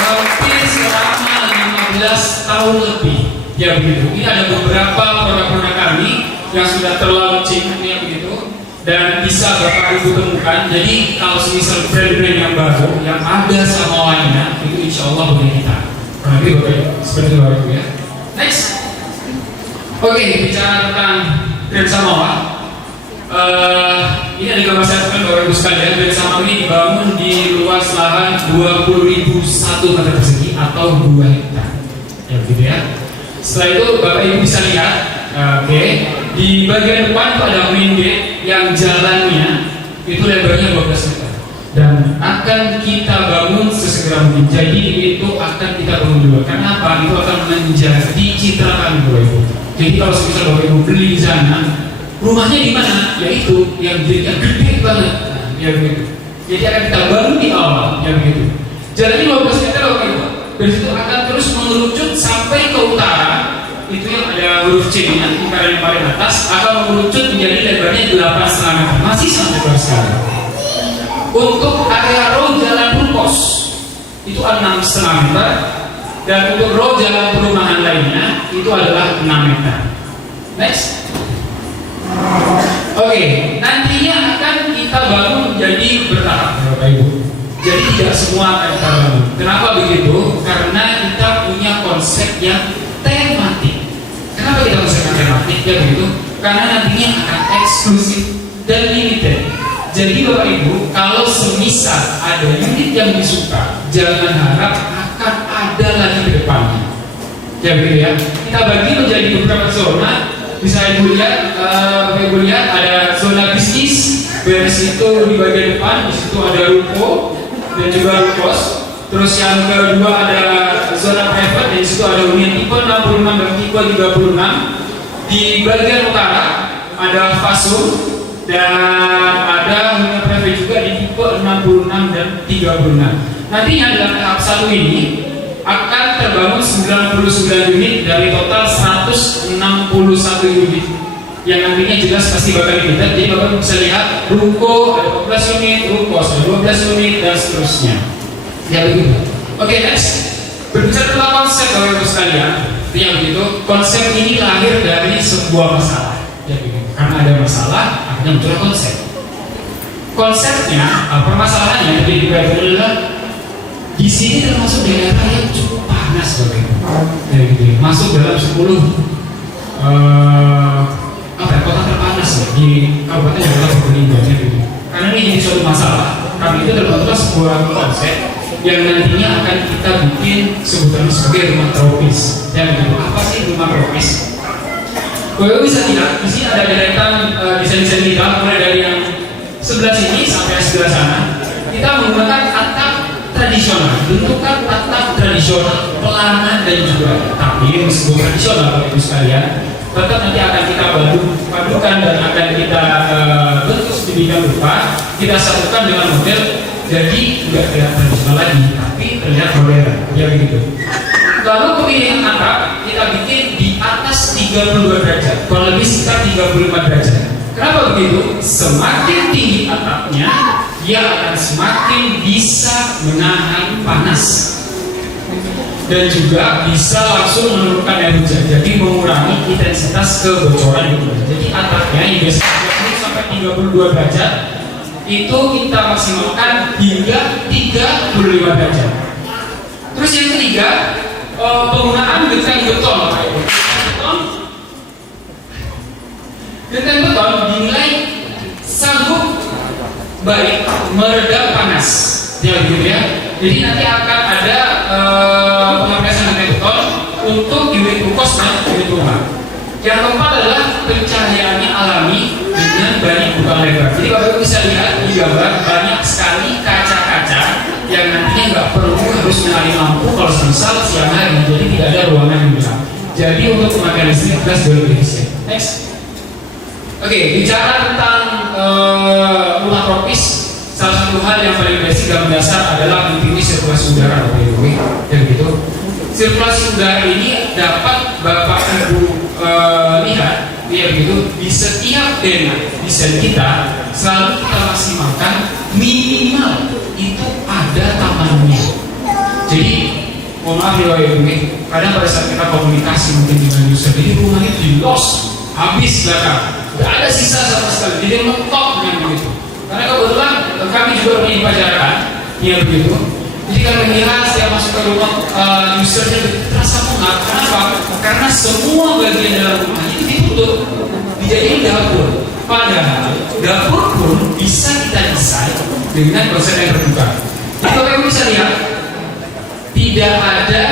hampir selama 15 tahun lebih, ya begitu. Ini ada beberapa produk-produk kami yang sudah terlaunching, ya begitu, dan bisa Bapak Ibu temukan. Jadi kalau misal brand-brand yang baru yang ada sama lainnya itu insya Allah boleh kita. Nanti Bapak Ibu seperti itu Bapak Ibu ya. Next. Oke, bicara tentang Grand Samawa. Ini ada gambar saya Bapak Ibu sekalian. Grand Samawa ini dibangun di luas lahan 20.001 meter persegi atau 2 hektar. Ya begitu ya. Setelah itu Bapak Ibu bisa lihat, oke, di bagian depan itu ada main gate yang jalannya itu lebarnya 12 meter dan akan kita bangun sesegera mungkin. Jadi itu akan kita bangun dulu. Kenapa? Itu akan menjadi citra kami Bapak Ibu. Jadi kalau misal Bapak Ibu beli di sana, rumahnya di mana? Yaitu yang gede banget, ya begitu. Jadi akan kita bangun di awal, ya begitu. Jalannya 12 meter Bapak Ibu. Dan itu akan terus mengerucut sampai ke utara. Itu yang ada huruf C-nya, lingkaran yang paling atas akan mengerucut menjadi lebarnya 8,5 meter, masih sangat lebar sekali. Untuk area row jalan Rupos itu 6,5 meter, dan untuk row jalan perumahan lainnya itu adalah 6 meter. Next. Oke, nantinya akan kita bangun jadi bertahap, Bapak Ibu. Jadi tidak semua akan kita bangun. Kenapa begitu? Karena kita punya konsep yang tematik. Kenapa kita konsep tematik? Ya begitu. Karena nantinya akan eksklusif dan limited. Jadi Bapak Ibu, kalau semisal ada unit yang disuka, jangan harap akan ada lagi ke depannya. Ya begitu ya. Kita bagi menjadi beberapa zona. Bisa Ibu lihat, Bapak Ibu lihat ada zona bisnis. Beres itu di bagian depan, di situ ada ruko dan juga rukos. Terus yang kedua ada zona private, di situ ada unit tipe 66 dan tipe 36. Di bagian utara ada fasum dan ada unit private juga di tipe 66 dan 36. Nantinya dalam tahap 1 ini akan terbangun 99 unit dari total 161 unit yang nantinya jelas pasti bakal dilihat. Jadi Bapak bisa lihat ruko ada 14 unit, rukos ada 12 unit dan seterusnya. Ya begitu. Oke, next. Berbicara tentang konsep Bapak Ibu sekalian, yang begitu. Konsep ini lahir dari sebuah masalah. Ya begitu. Karena ada masalah, akhirnya muncul konsep. Konsepnya, permasalahannya lebih dibagi adalah di sini termasuk daerah yang cukup panas Bapak Ibu. Ya begitu. Masuk dalam 10 kota terpanas ya, di Kabupaten Jakarta Probolinggo. Ya begitu. Karena ini jadi suatu masalah. Kami itu terbentuk sebuah konsep yang nantinya akan kita bikin sebutannya sebagai rumah tropis. Ya begitu. Apa sih rumah tropis? Bapak bisa lihat di sini ada deretan desain-desain kita, mulai dari yang sebelah sini sampai sebelah sana. Kita menggunakan atap tradisional, bentukan atap tradisional, pelana dan juga tapi meskipun tradisional Bapak Ibu sekalian, tetap nanti akan kita padukan dan akan kita bentuk sedemikian rupa, kita satukan dengan model jadi tidak terlihat tradisional lagi, tapi terlihat modern, ya begitu. Lalu pemilihan atap kita bikin di atas 32 derajat, kurang lebih sekitar 35 derajat. Kenapa begitu? Semakin tinggi atapnya, dia akan semakin bisa menahan panas dan juga bisa langsung menurunkan air hujan, jadi mengurangi intensitas kebocoran itu. Jadi atapnya yang biasanya sampai 32 derajat itu kita maksimalkan hingga 35 derajat. Terus yang ketiga, penggunaan genteng beton. Genteng beton dinilai sanggup baik meredam panas, ya begitu ya. Jadi nanti akan ada pengapian genteng beton untuk unit kosnya, unit rumah. Yang keempat adalah pencahayaannya alami dengan banyak lubang lebar. Jadi Bapak Ibu bisa lihat di gambar banyak sekali kaca-kaca yang nantinya nggak perlu harus nyalain lampu kalau misal siang hari, jadi tidak ada ruangan yang gelap. Jadi untuk pemakaian listrik jelas jauh lebih efisien. Next. Oke, bicara tentang rumah tropis, salah satu hal yang paling basic dan mendasar adalah intinya sirkulasi udara, Bapak Ibu. Dan gitu, sirkulasi udara ini dapat Bapak Ibu lihat, ya begitu, di setiap denah desain kita selalu kita maksimalkan minimal itu ada tamannya. Jadi, mohon maaf ya Bapak Ibu, kadang pada saat kita komunikasi mungkin dengan user, jadi rumah itu di loss, habis belakang. Tidak ada sisa sama sekali, jadi mentok dengan begitu. Karena kebetulan kami juga punya pajaran, ya begitu. Jadi kalau melihat setiap masuk ke rumah usernya terasa mengap. Kenapa? Karena semua bagian dalam rumah itu ditutup, dijadikan dapur. Padahal dapur pun bisa kita desain dengan konsep yang terbuka. Jadi Bapak Ibu bisa lihat, tidak ada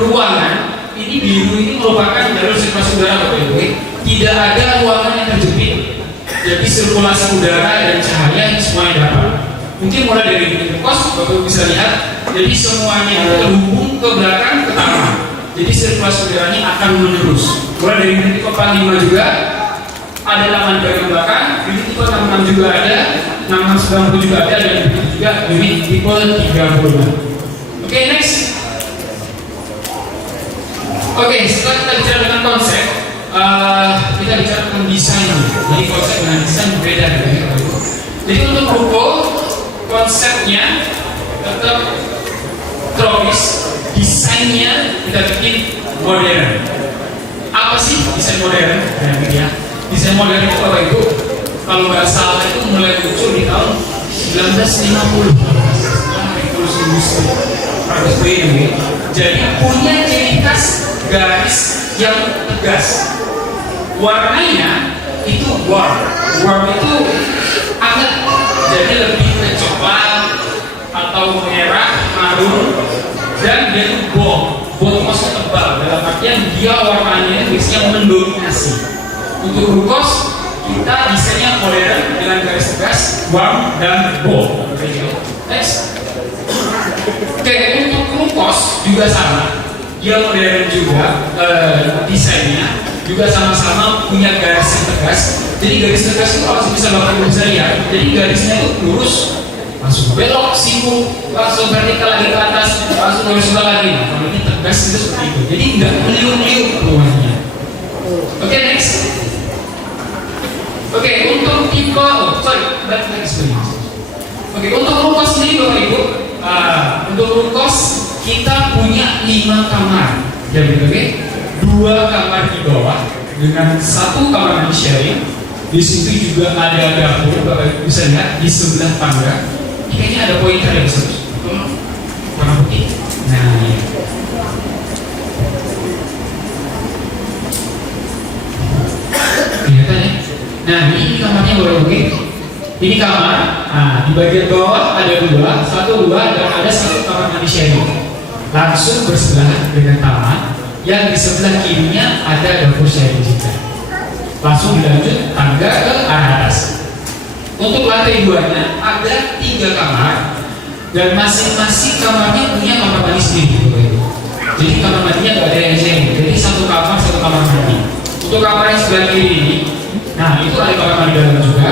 ruangan. Ini biru ini merupakan jalur sirkulasi udara, Bapak Ibu. Tidak ada ruangan yang terjepit, jadi sirkulasi udara dan cahaya semuanya dapat. Mungkin mulai dari unit kos, Bapak bisa lihat, jadi semuanya terhubung ke belakang ke taman. Jadi sirkulasi udaranya akan menerus. Mulai dari unit tipe 45 juga ada taman bagian belakang, unit tipe 66 juga ada, 6690 juga ada, dan begitu juga unit tipe 36. Oke, next. Oke, setelah kita bicara dengan konsep, kita bicara tentang desain. Jadi konsep dengan desain berbeda ya. Jadi untuk ruko konsepnya tetap tropis, desainnya kita bikin modern. Apa sih desain modern? Ya, desain modern itu Bapak Ibu, kalau nggak salah itu mulai muncul di tahun 1950 setelah revolusi industri. Jadi punya ciri khas garis yang tegas. Warnanya itu warm itu agak jadi lebih ke coklat atau merah, marun, dan dia itu bold maksudnya tebal, dalam artian dia warnanya biasanya mendominasi. Untuk rukos kita desainnya modern dengan garis tegas, warm dan bold. Next. Oke, untuk rukos juga sama, dia modern juga desainnya juga sama-sama punya garis yang tegas. Jadi garis tegas itu langsung bisa Bapak Ibu bisa lihat. Jadi garisnya itu lurus, langsung belok, siku, langsung vertikal lagi ke atas, langsung horizontal lagi. Nah, kalau ini tegas itu seperti itu. Jadi nggak meliuk-liuk rumahnya. Oke, next. Oke, untuk tipe, back experience. Oke, untuk rukos sendiri Bapak Ibu, untuk rukos kita punya 5 kamar. Jadi oke. 2 kamar di bawah dengan 1 kamar mandi sharing. Di situ juga ada dapur, Bapak bisa lihat di sebelah tangga. Ini kayaknya ada pointer yang besar. Warna putih. Nah, ini. Kelihatan ya? Nah, ini kamarnya Bapak. Ini kamar. Nah, di bagian bawah ada 2, 1 dan ada 1 kamar mandi sharing. Langsung bersebelahan dengan taman. Yang di sebelah kirinya ada dapur sharing juga. Langsung dilanjut tangga ke arah atas. Untuk lantai 2-nya ada 3 kamar Dan masing-masing kamarnya punya kamar mandi sendiri. Jadi kamar mandinya nggak ada yang sharing. Jadi satu kamar mandi. Untuk kamar yang sebelah kiri ini, nah itu ada kamar mandi dalam juga.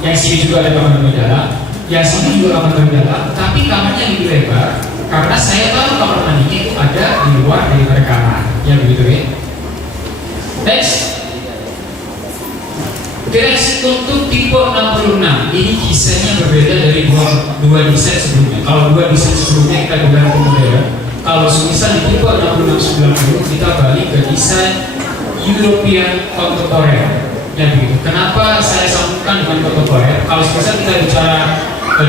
Yang sini juga ada kamar mandi dalam. Yang sini juga kamar mandi dalam. Tapi kamarnya lebih lebar karena saya tahu kamar mandinya itu ada di luar daripada kamar. Ya begitu ya. Next. Next, untuk tipe 66 ini kisahnya berbeda dari dua desain sebelumnya. Kalau dua desain sebelumnya kita ganti model. Kalau semisal di tipe 6690 kita balik ke desain European contemporary. Ya begitu. Kenapa saya sambungkan dengan contemporary? Kalau semisal kita bicara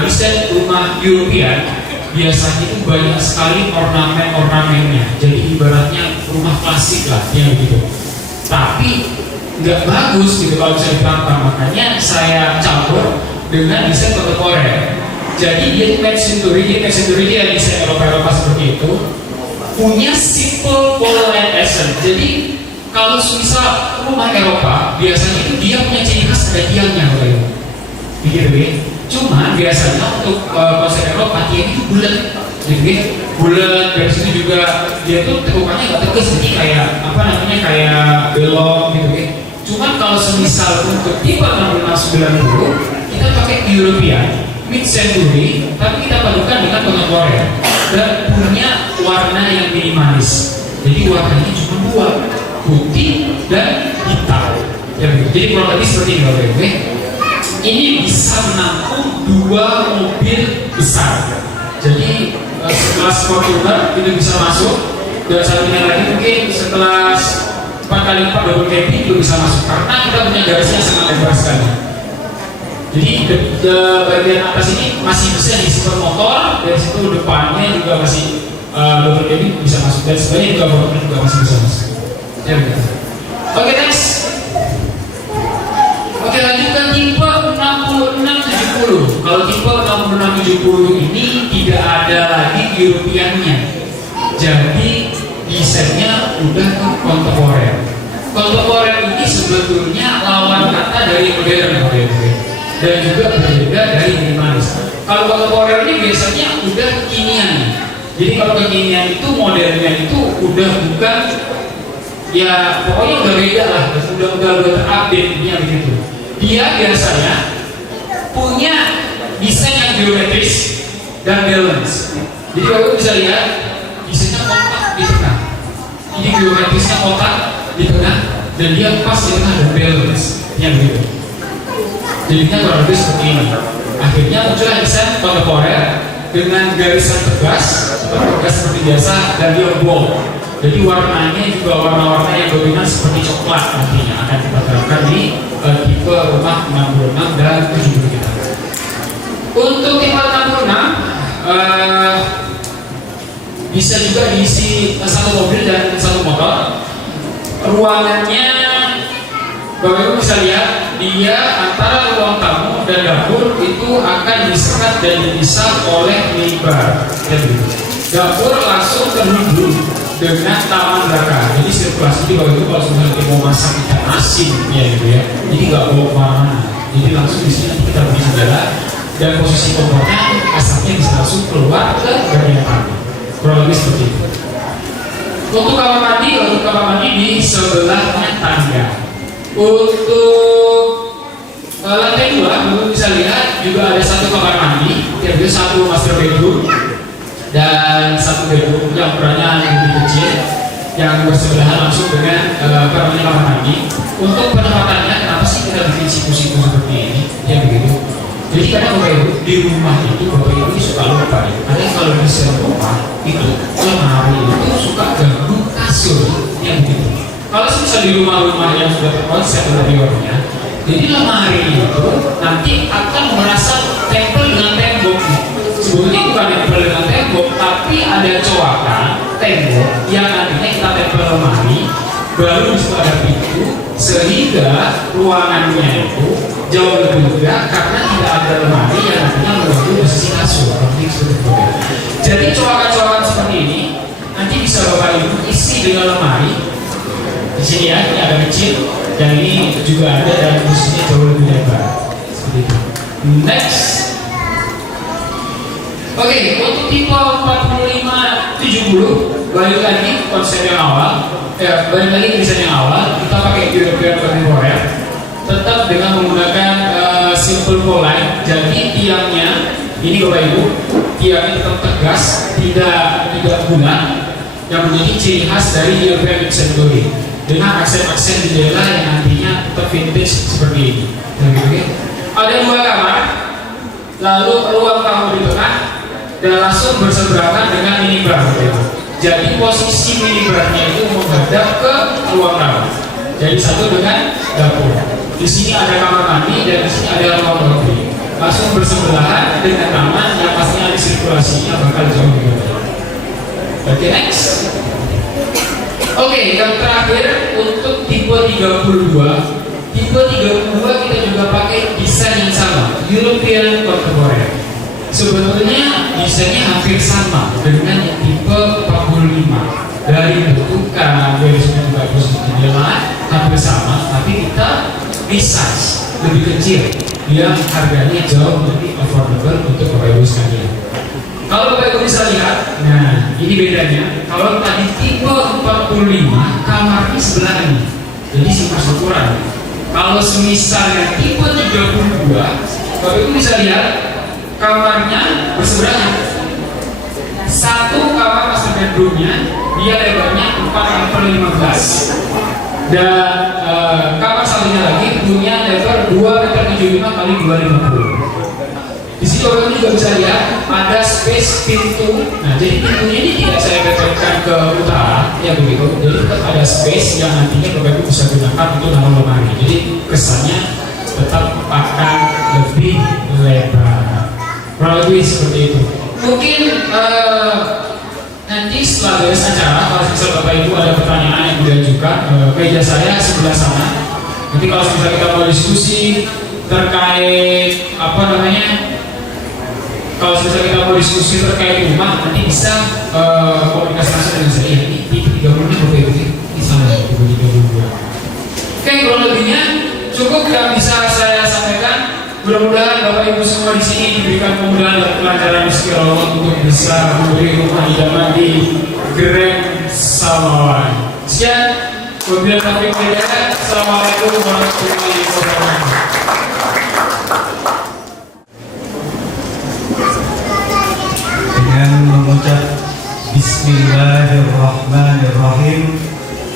desain rumah European, biasanya itu banyak sekali ornamen-ornamennya. Jadi ibaratnya rumah klasik lah, ya begitu. Tapi nggak bagus gitu kalau bisa ditampang, makanya saya campur dengan desain kontemporer. Jadi dia mid-century dia desain Eropa seperti itu, punya simple pola line essence. Jadi kalau misal rumah Eropa biasanya itu dia punya ciri khas ada tiangnya begitu ya. Cuma biasanya untuk konsep Eropa tiang itu bulat, gitu ya. Bulat, dari situ juga dia tuh tekukannya nggak tegas, jadi kayak kayak belok gitu ya. Cuman kalau semisal untuk tipe 6690 kita pakai European mid-century, tapi kita padukan dengan kontemporer dan punya warna yang minimalis. Jadi warnanya cuma dua, putih dan hitam. Ya, jadi kurang lebih seperti ini Bapak Ibu. Ini bisa menampung dua mobil besar. Jadi sekelas Fortuner itu bisa masuk, dan satunya lagi mungkin sekelas 4x4 double cabin itu bisa masuk karena kita punya garisnya sangat lebar sekali. Jadi bagian atas ini masih bisa diisi motor, dari situ depannya juga masih double cabin bisa masuk, dan sebenarnya juga motor juga masih bisa masuk. Ya begitu. Oke, next. Oke, lanjutkan tipe 6670. Kalau tipe 6670 ini tidak ada lagi Europeannya. Jadi desainnya udah kontemporer. Kontemporer ini sebetulnya lawan kata dari modern dan juga berbeda dari minimalis. Kalau kontemporer ini biasanya udah kekinian. Jadi kalau kekinian itu modelnya itu udah bukan, ya pokoknya udah beda lah, udah terupdate dia begitu. Dia biasanya punya desain yang geometris dan balance. Jadi kalau bisa lihat desainnya kotak di tengah. Jadi geometrisnya kotak di tengah dan dia pas di tengah dan balance. Ya begitu. Jadinya kurang lebih seperti ini. Akhirnya muncullah desain kontemporer dengan garisan tegas seperti biasa dan dia bold. Jadi warnanya juga warna-warna yang dominan seperti coklat nantinya akan kita terapkan di tipe rumah 66 dan 70 kita. Untuk tipe 66 bisa juga diisi satu mobil dan satu motor. Ruangannya Bapak Ibu bisa lihat dia antara ruang tamu dan dapur itu akan disekat dan dipisah oleh minibar. Dapur langsung terhubung dengan taman belakang. Jadi sirkulasi di Bapak Ibu kalau sebenarnya mau masak ikan asin ya gitu ya. Jadi nggak bawa kemana-mana. Jadi langsung di sini kita beri jendela dan posisi kompornya asapnya bisa langsung keluar ke bagian tamu. Kurang lebih seperti itu. Untuk kamar mandi di sebelahnya tangga. Untuk lantai 2, Bapak bisa lihat juga ada satu kamar mandi, yaitu satu master bedroom dan satu bedroom yang ukurannya lebih kecil yang bersebelahan langsung dengan kamar mandi. Untuk penempatannya, kenapa sih kita bikin siku-siku seperti ini? Ya begitu. Jadi kadang Bapak Ibu di rumah itu Bapak Ibu suka lupa ya. Ada kalau di rumah itu lemari itu suka ganggu kasur yang begitu. Kalau misalnya di rumah-rumah yang sudah terkonsep interiornya, jadi lemari itu nanti akan merasa tempel dengan tembok. Sebetulnya bukan tempel dengan tembok, tapi ada coakan tembok yang nantinya kita tempel lemari, baru bisa ada pintu, sehingga ruangannya itu jauh lebih lega karena tidak ada lemari yang nantinya mengganggu posisi kasur. Jadi coakan-coakan seperti ini nanti bisa Bapak Ibu isi dengan lemari. Di sini ya, ini agak kecil dan ini juga ada dan posisinya jauh lebih lebar. Seperti itu. Next. Oke, untuk tipe 45-70 balik lagi konsep yang awal, balik lagi desain yang awal, kita pakai European contemporary, tetap dengan menggunakan simple polite. Jadi tiangnya ini Bapak Ibu, tiangnya tetap tegas, tidak bulat, yang menjadi ciri khas dari European category dengan aksen-aksen jendela yang nantinya tetap vintage seperti ini. Oke. Ada 2 kamar, lalu ruang tamu di tengah dan langsung berseberangan dengan minibar. Jadi posisi minibarnya itu menghadap ke ruang tamu. Jadi satu dengan dapur. Di sini ada kamar mandi dan di sini ada ruang laundry. Langsung bersebelahan dengan taman yang pastinya sirkulasinya bakal jauh lebih baik. Oke, next. Oke, yang terakhir untuk tipe 32. Tipe 32 kita juga pakai desain yang sama, European contemporary. Sebetulnya desainnya hampir sama dengan yang tipe 45. Dari bentukan, dari segi juga posisi jendela hampir sama, tapi kita resize lebih kecil, yang harganya jauh lebih affordable untuk Bapak Ibu sekalian. Kalau Bapak Ibu bisa lihat, nah ini bedanya. Kalau tadi tipe 45 kamarnya sebelah ini, jadi simpang ukuran. Kalau semisalnya tipe 32, Bapak Ibu bisa lihat kamarnya berseberangan. Satu kamar master bedroomnya dia lebarnya 4x15 dan kamar satunya lagi punya lebar 2,75 x 2,50. Di sini Bapak juga bisa lihat ada space pintu. Nah, jadi pintunya ini tidak saya betulkan ke utara, ya begitu. Jadi tetap ada space yang nantinya Bapak Ibu bisa gunakan untuk naruh lemari. Jadi kesannya tetap akan lebih lebar. Kurang lebih seperti itu. Mungkin nanti setelah beres acara, kalau misal Bapak Ibu ada pertanyaan yang diajukan, meja saya sebelah sana. Nanti kalau misalnya kita mau diskusi terkait apa namanya, kalau misalnya kita mau diskusi terkait rumah, nanti bisa komunikasi langsung dengan saya. Ini di 30 menit Bapak Ibu di sana di 32. Oke, kurang lebihnya cukup yang bisa saya sampaikan. Mudah-mudahan Bapak Ibu semua di sini diberikan kemudahan dan kelancaran rezeki Allah untuk bisa memberi rumah idaman di Grand Samawan. Sekian, wabillahi taufiq wal hidayah. Assalamualaikum warahmatullahi wabarakatuh. Dengan mengucap Bismillahirrahmanirrahim,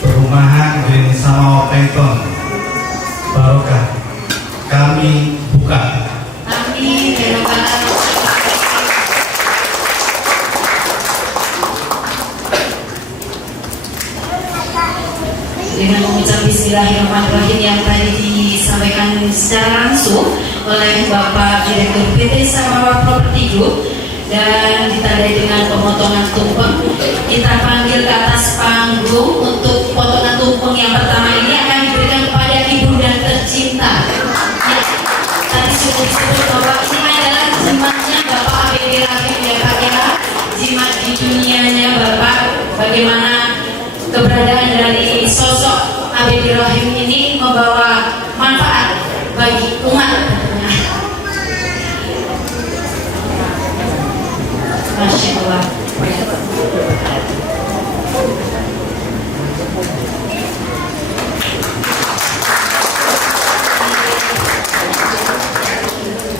perumahan Grand Samawa Pengton barokah kami buka. Amin. Terima kasih. Dengan mengucap Bismillahirrahmanirrahim yang tadi disampaikan secara langsung oleh Bapak Direktur PT Samawa Property Group dan ditandai dengan pemotongan tumpeng, kita panggil ke atas panggung untuk potongan tumpeng yang pertama ini akan diberikan kepada ibu dan tercinta. Ya, tadi sudah disebut bahwa ini adalah jimatnya Bapak ABD Rahim ya Pak ya, jimat di dunianya Bapak, bagaimana keberadaan dari sosok ABD Rahim ini membawa manfaat bagi umat. Masya Allah.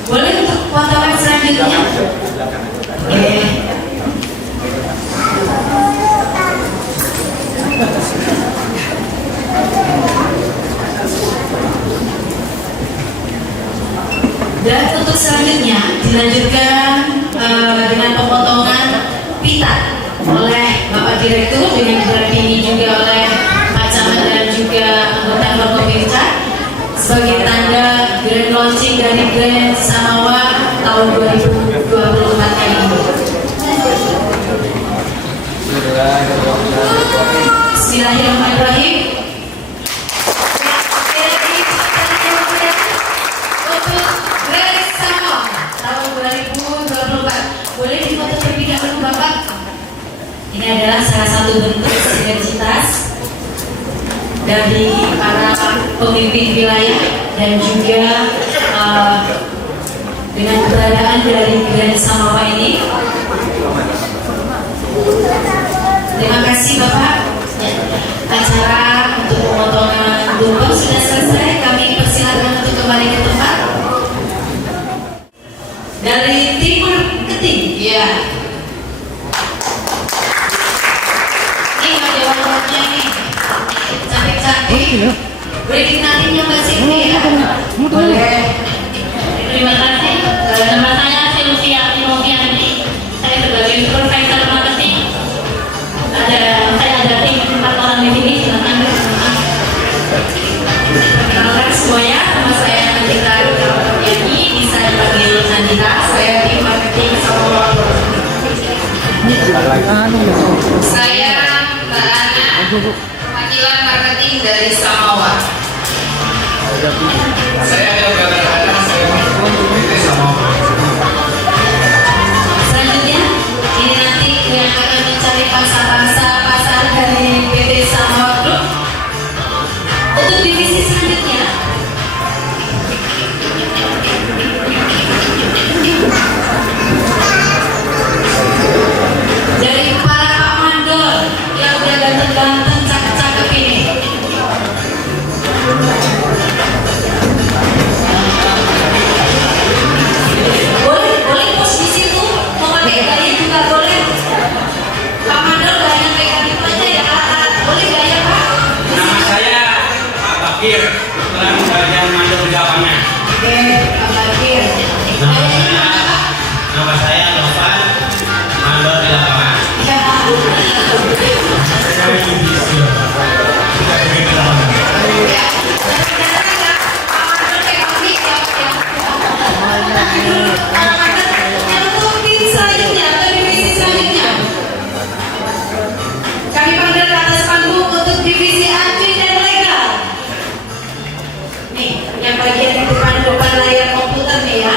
Boleh untuk potongan selanjutnya? Oke. Dan untuk selanjutnya dilanjutkan dengan pemotongan pita oleh Bapak Direktur dengan didampingi juga oleh Pak Camat dan juga anggota Forkopimda sebagai tanda grand launching dari Grand Samawa tahun 2024 kali ini. Bismillahirrahmanirrahim. Untuk Grand Samawa tahun 2024 boleh difoto terlebih dahulu Bapak. Ini adalah salah satu bentuk sinergitas dari para pemimpin wilayah dan juga dengan keberadaan dari Grand Samawa ini Surya. Ini Mbak Dewa nih, cantik-cantik. Boleh dikenalin Mbak Siti ya? Boleh. Terima kasih. Nama saya Sylvia Timoviani. Saya sebagai supervisor marketing. Saya ada tim 4 orang di sini. Silakan. Perkenalkan semuanya, nama saya Nandita Timoviani. Bisa dipanggil Nandita. Saya tim marketing Samawa. Saya Mbak Ana, perwakilan marketing dari Samawa. Saya Yoga, saya PT Samawa. Selanjutnya, ini nanti yang akan mencari pasar dari PT Samawa Group. Untuk divisi selanjutnya, dari para Pak Mandor yang udah ganteng-ganteng, cakep-cakep ini. Boleh pos di situ, mau pakai gaya juga boleh. Pak Mandor gaya pegang itu aja ya. Boleh gaya Pak. Nama saya Pak Bakir, kebetulan bagian mandor di lapangan. Oke, Pak Bakir. Nama saya Novan, mandor di lapangan. Ya. Kami panggil ke atas panggung untuk divisi admin dan legal. Nih, yang bagian di depan layar komputer nih ya.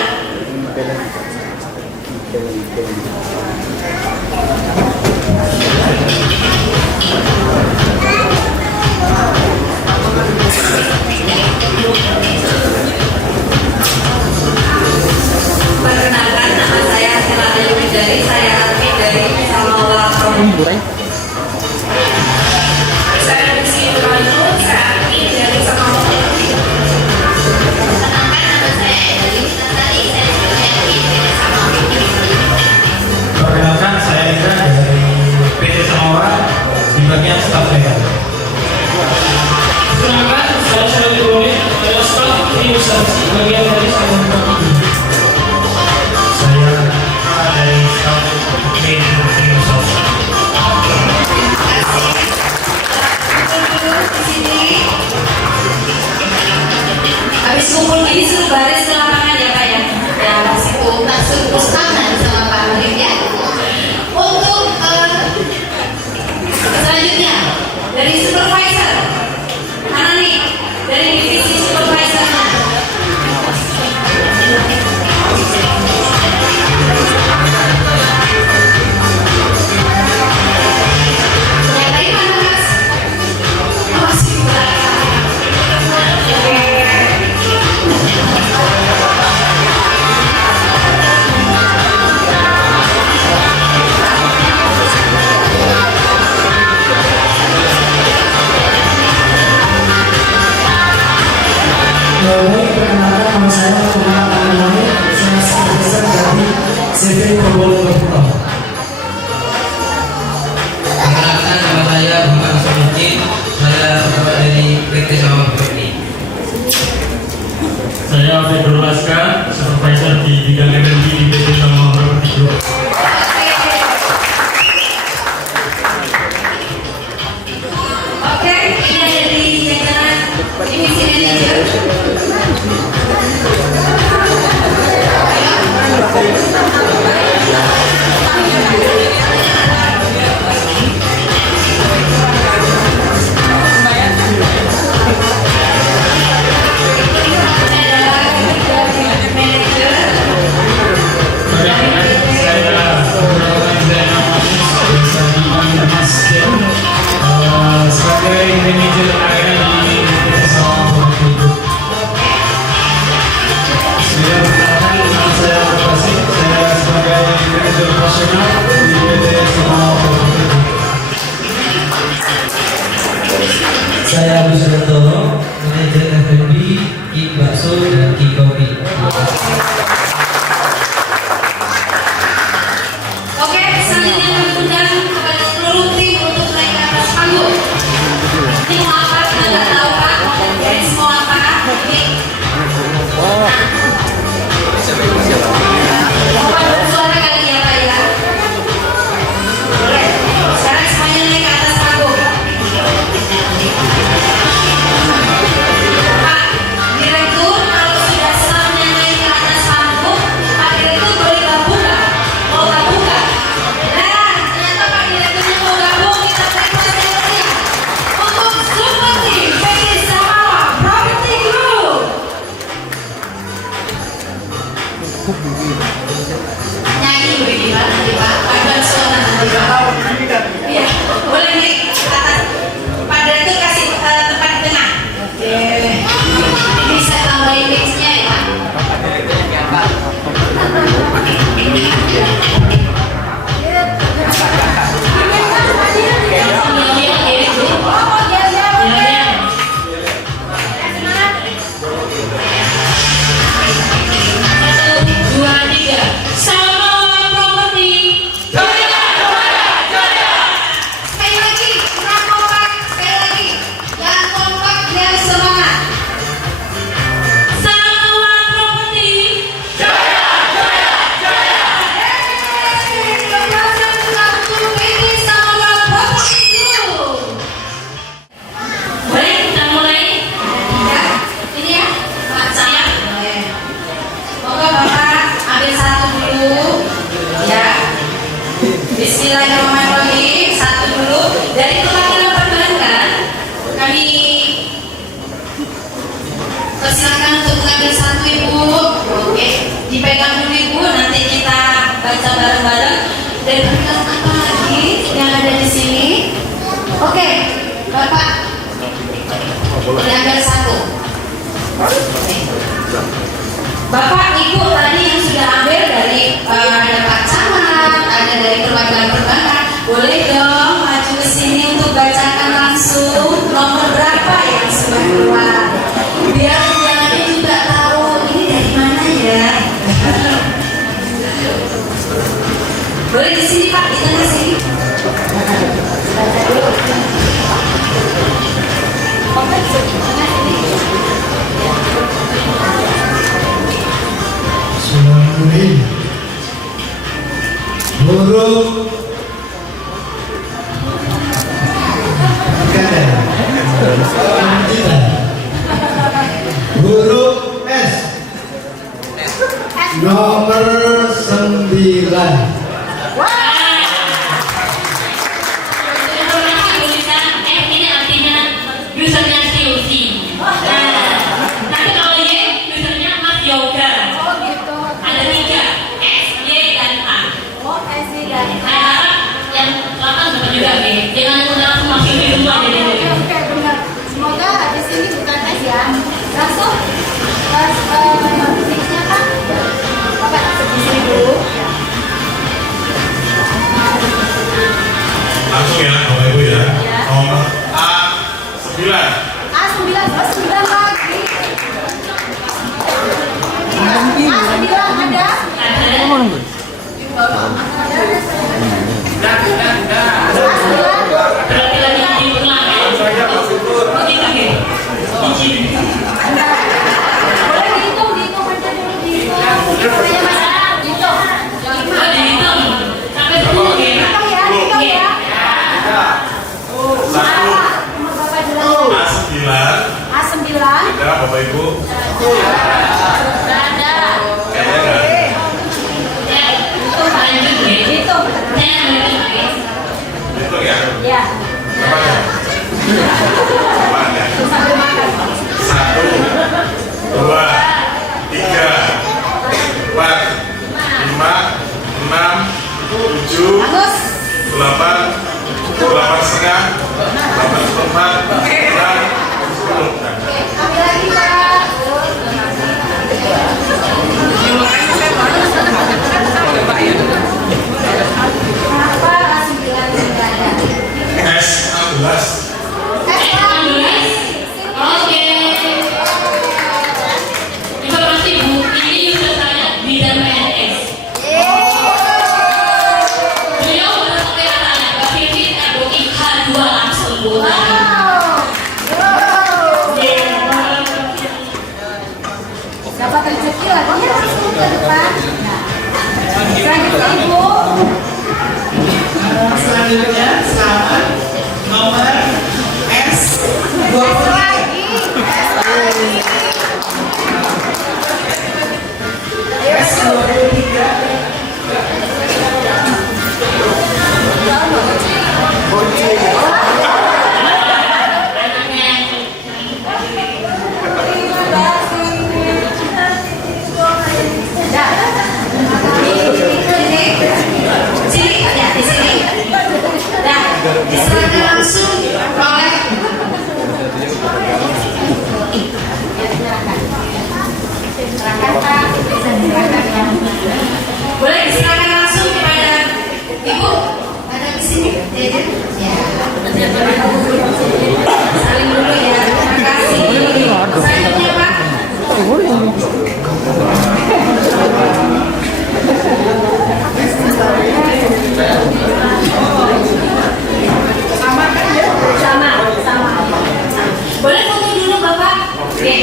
Perkenalkan, nama saya Sela Ayudari, saya admin dari Samawa Pro. Saya di sini dulu, saya admin dari Samawa Pro. Perkenalkan, nama saya Edwin Natali, saya juga admin dari Samawa Pro. Perkenalkan, saya Indra dari PT Samawa di bagian staf legal. Perkenalkan, saya Shalini Boni. Saya staf tim service bagian dari Samawa. Saya dari staf tim service. Duduk di sini. Habis kumpul gini suruh baris ke lapangan ya Pak ya. Ya situ langsung terus tangan sama Pak Halim ya. Untuk selanjutnya dari supervisor mana nih dari divisi supervisor. Yang lain mana Mas? Masih belakang. Baik, perkenalkan nama saya Muhammad Amani. Saya supervisor dari CV Probolinggo Pulau. Perkenalkan, nama saya Muhammad Somuddin. Saya pejabat dari PT Samawa Property. Saya Fedrul Laska, supervisor di bidang energi di PT Samawa Property Group. Oke, ini ada di jajaran divisi manajer. Ini adalah divisi manajer. Nyanyi begini Pak nanti Pak, paduan suara nanti Pak. Iya, boleh nih atas. Pada itu kasih tempat di tengah. Oke. Bisa tambahin mixnya ya. Bismillahirrahmanirrahim. Satu dulu dari kementerian perbankan kami persilakan untuk mengambil satu Ibu. Oke, dipegang dulu Ibu, nanti kita baca bareng-bareng. Dan berkas apa lagi yang ada di sini? Oke, Bapak diambil satu. Bapak Ibu tadi yang sudah ambil dari ada Pak Camat, ada dari perwakilan perbankan, boleh dong maju ke sini untuk bacakan langsung nomor berapa yang sudah keluar, biar yang lain juga tahu ini dari mana ya. Boleh di sini Pak, di tengah sini. Bismillahirrahmanirrahim. Huruf kita. Huruf S. Nomor 9. Ini artinya usernya Silvi. Nanti kalau Y usernya Mas Yoga. Ada 3 S, Y, dan A. Saya harap yang 8 sama juga nih. Jangan langsung masuk di semua jadi. Oke, benar. Semoga di sini bukan tes ya. Langsung pas mixnya Pak. Bapak di sini dulu. Langsung ya, Bapak Ibu ya. Nomor A9. A9 lagi. A9 ada. Berarti lagi di belakang. Begitu ya. Boleh dihitung aja dulu dihitung. Saya masalah dihitung. Oh, dihitung. Sampai 10 ya. Hitung ya. Nomor Bapak dulu. A9. A9. Ada Bapak Ibu. Ada. Lanjut ya. Hitung. Saya lanjut ya. Itu ya. Ya. Berapa ya? Berapa ya? Sambil makan. 1, 2, 3, 4, 5, 6, 7, Bagus. 8, 8 setengah, 8 seperempat, 9, 10. Ambil lagi Pak. Kenapa A9 tidak ada? S16. Oke. Informasi Bu, ini user saya bidang PNS. Beliau udah pakai katanya, Mbak Vivi booking H2 langsung Bu. Dapat rezeki lagi ya langsung ke depan. Nah, selanjutnya Ibu. Selanjutnya selamat nomor S20. Lagi. Sama. Boleh foto dulu Bapak? Oke.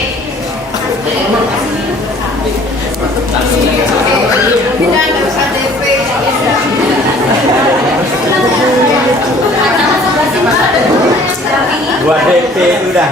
Buat DP itu dah.